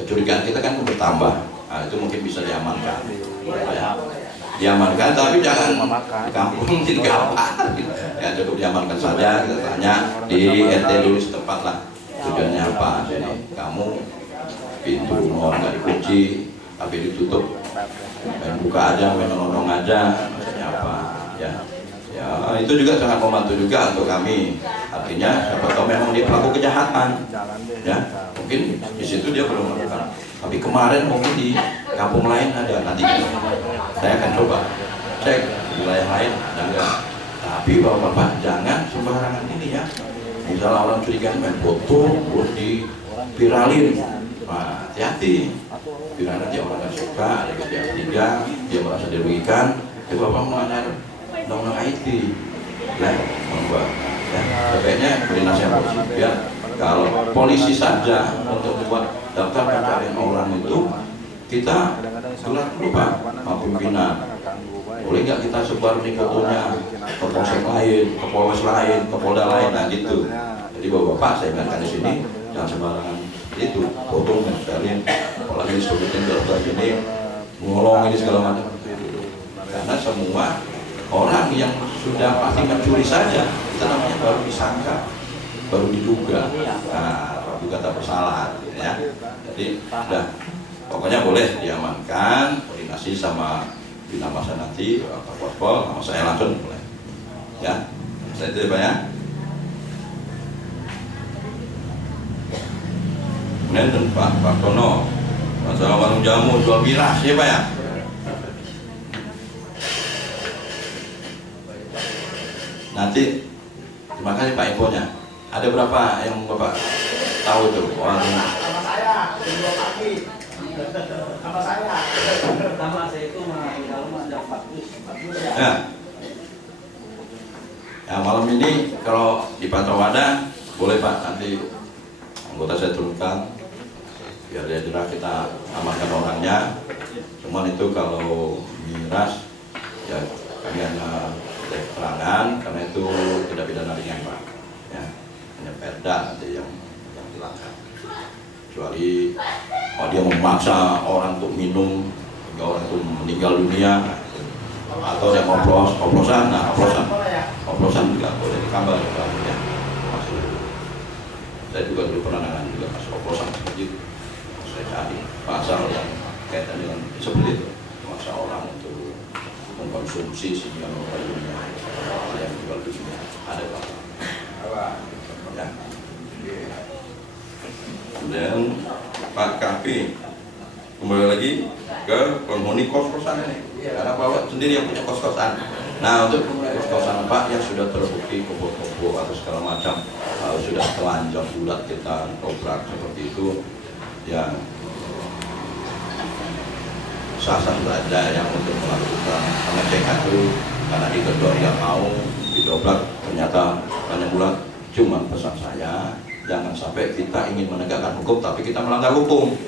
kecurigaan kita kan bertambah. Nah itu mungkin bisa diamankan, diamankan, tapi jangan kampung tidak apa, ya cukup diamankan saja. Kita tanya di RT dulu setempat lah, tujuannya apa? Jadi kamu pintu rumah nggak dikunci tapi ditutup, main buka aja, main nongkrong aja, maksudnya apa? Ya itu juga sangat membantu juga untuk kami. Artinya siapa tahu memang dia pelaku kejahatan, ya mungkin di situ dia belum melakukan, tapi kemarin mungkin di kampung lain ada. Nanti saya akan coba cek di wilayah lain ada enggak. Tapi bapak-bapak jangan sembarangan ini ya. Misalnya orang curiga main foto terus diviralin, nah, hati-hati. Bila nanti orang nggak suka, ada ketiga, dia merasa dirugikan, itu bapak melanggar undang-undang IT, ya, membuat, ya, sebaiknya beri nasihat polisi, ya. Kalau polisi saja untuk membuat daftar pencarian orang itu, kita gelar dulu Pak, pimpinan. Boleh nggak kita sebar nih fotonya ke polsek lain, ke polres lain, ke polda lain, nah gitu. Jadi bapak-bapak saya ingatkan di sini, jangan sembarangan itu fotonya sekalian, apalagi disebutin daftar ini, ngolong ini segala macam. Karena semua orang yang sudah pasti mencuri saja, itu namanya baru disangka, baru diduga, nah, praduga tak bersalah, ya. Jadi, udah, pokoknya boleh diamankan, koordinasi sama bina masa nanti, Kapolpol, sama saya langsung boleh, ya. Saya itu Pak ya. Kemudian Pak Tono, masalah warung jamu jual miras, ya Pak ya. Nanti terima kasih Pak infonya. Ada berapa yang Bapak tahu tuh orang? Sama saya, dua kaki. Sama saya. Pertama saya itu kalau ada 40 ya. Ya malam ini kalau dipantau ada, boleh Pak nanti anggota saya turunkan biar dia jelas kita amankan orangnya. Cuman itu kalau miras ya kami hanya keterangan karena itu tidak pidana ringan Pak, ya hanya perda nanti yang dilanggar. Kecuali dia memaksa orang untuk minum hingga orang itu meninggal dunia, atau yang oplosan, nah oplosan juga boleh ditambah ya. Saya juga dulu pernah nangani juga kasus oplosan seperti itu. Saya cari pasal yang kaitan dengan seperti itu, memaksa orang untuk mengkonsumsi sehingga meninggal dunia, yang meninggal dunia ada Pak. Ya. Kemudian Pak Kapi kembali lagi ke penghuni kos-kosan ini, karena Bapak sendiri yang punya kos-kosan. Nah untuk kos-kosan Pak yang sudah terbukti kebo-kebo atau segala macam sudah telanjang bulat kita dobrak seperti itu, ya sah-sah saja yang untuk melakukan pengecekan itu, karena di kedua nggak mau didobrak ternyata banyak bulat. Cuma pesan saya jangan sampai kita ingin menegakkan hukum tapi kita melanggar hukum.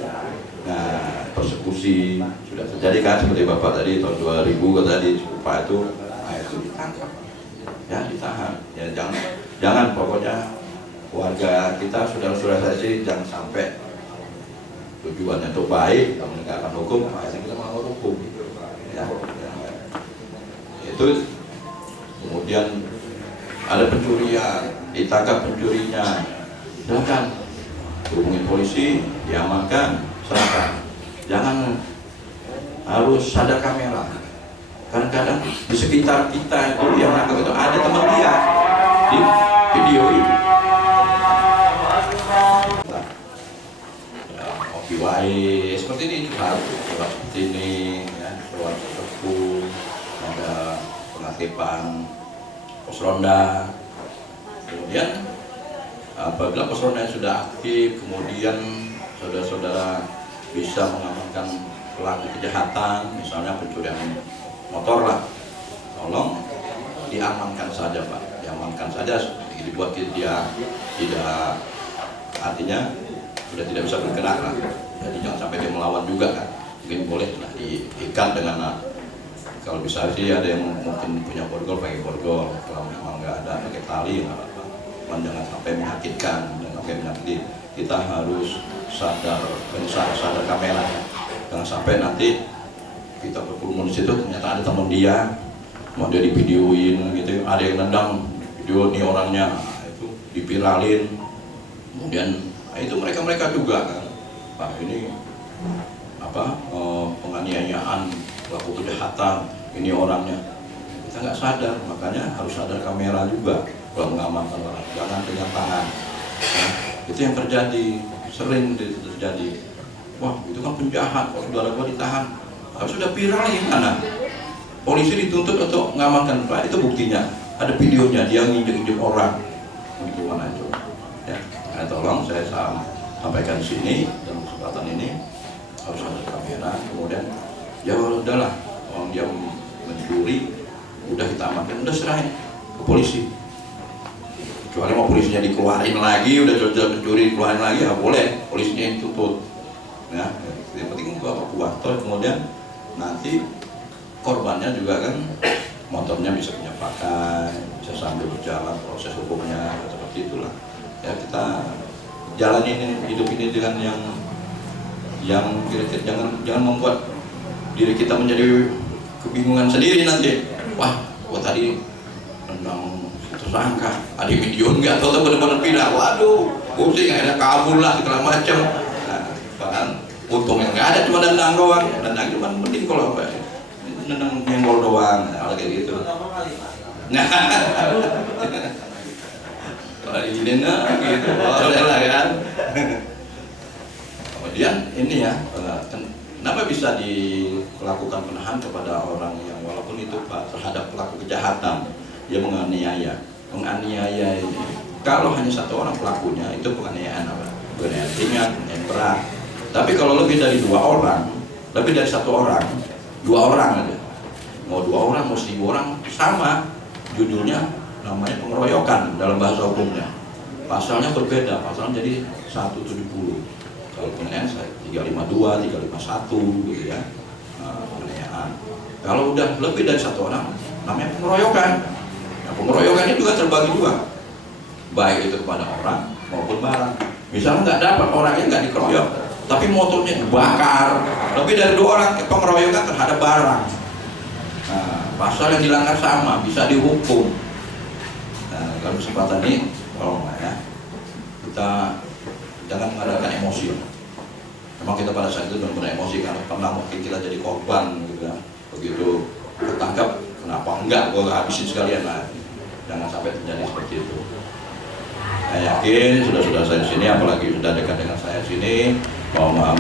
Nah persekusi sudah terjadi kan seperti Bapak tadi tahun 2000 tadi Pak itu, nah itu ditangkap, ya ditahan, ya jangan pokoknya warga kita sudah saya sih jangan sampai tujuannya untuk baik, kita menegakkan hukum, akhirnya kita melanggar hukum, ya. Itu kemudian ada pencurian, ditangkap pencurinya, silakan hubungin polisi, diamankan, serahkan. Jangan harus ada kamera. Kadang-kadang di sekitar kita itu yang nangkap itu ada teman dia di video ini. Oke, seperti ini harus seperti ini, ya. keluar sesepuh, ada pengaktifan pos ronda. Kemudian apabila pos ronda sudah aktif, kemudian saudara-saudara bisa mengamankan pelaku kejahatan, misalnya pencurian motor lah, tolong diamankan saja Pak, diamankan saja, dibuat dia tidak, artinya sudah tidak bisa bergerak lah. Jadi jangan sampai dia melawan juga kan, mungkin boleh lah diikat dengan, kalau bisa sih ada yang mungkin punya borgol pakai borgol, kalau memang nggak ada pakai tali nggak apa-apa. Jangan sampai menyakitkan, jangan sampai menyakiti. Kita harus sadar kamera, jangan sampai nanti kita berkerumun di situ ternyata ada teman dia, mau dia divideoin gitu, ada yang nendang video nih orangnya, itu dipiralin, kemudian itu mereka juga kan, Pak ini apa penganiayaan, pelaku kejahatan, ini orangnya, kita nggak sadar, makanya harus sadar kamera juga kalau mengamankan orang, jangan dengan tangan. Nah, itu yang terjadi, sering terjadi. Wah itu kan penjahat, kalau saudara gua ditahan, harus sudah viral gimana? Polisi dituntut untuk mengamankan, Pak, itu buktinya, ada videonya dia nginjek-injek orang, gimana itu? Ya, nah, tolong saya sampaikan di sini dalam kesempatan ini harus ada kamera, kemudian ya udahlah, orang dia mencuri, udah kita amankan, udah serahin ke polisi. Kecuali mau polisinya dikeluarin lagi, udah coba mencuri keluarin lagi, ya boleh, polisinya yang tuntut. Ya, yang penting bawa kuat. Kemudian nanti korbannya juga kan motornya bisa punya pakai, bisa sambil berjalan proses hukumnya seperti itulah. Ya kita jalanin hidup ini dengan yang kira-kira jangan membuat diri kita menjadi kebingungan sendiri nanti. Wah, gua tadi tentang tersangka, ada video nggak tahu benar-benar pindah. Waduh, pusing, akhirnya kabur lah segala macam. Nah, bahkan untung yang nggak ada cuma dendang doang, dendang cuma penting kalau apa? Nendang nyenggol doang, kalau kayak gitu. Nah, kalau ini gitu, boleh lah kan. Kemudian ini ya, kenapa bisa dilakukan penahan kepada orang yang walaupun itu Pak terhadap pelaku kejahatan, dia menganiaya ini. Kalau hanya satu orang pelakunya itu penganiayaan apa? Penganiayaan ringan, yang berat. Tapi kalau lebih dari 2 orang, lebih dari 1 orang, 2 orang aja, mau 2 orang, mau 1000 orang, sama judulnya, namanya pengeroyokan dalam bahasa hukumnya. Pasalnya berbeda, pasalnya jadi 170. Kalau penganiayaan 352, 351 gitu ya, penganiayaan. Kalau udah lebih dari 1 orang, namanya pengeroyokan. Nah, pengeroyokan itu juga terbagi 2, baik itu kepada orang maupun barang. Misalnya nggak dapat, orangnya nggak dikeroyok, tapi motornya dibakar, lebih dari 2 orang, pengeroyokan terhadap barang. Nah, pasal yang dilanggar sama, bisa dihukum. Nah, dalam kesempatan ini, tolong ya, kita jangan mengadakan emosi. Memang kita pada saat itu benar-benar emosi karena pernah mungkin kita jadi korban gitu ya. Begitu ketangkap, kenapa enggak, gua habisin sekalian lah. Jangan sampai terjadi seperti itu. Saya yakin sudah saya di sini, apalagi sudah dekat dengan saya di sini, mohon maaf.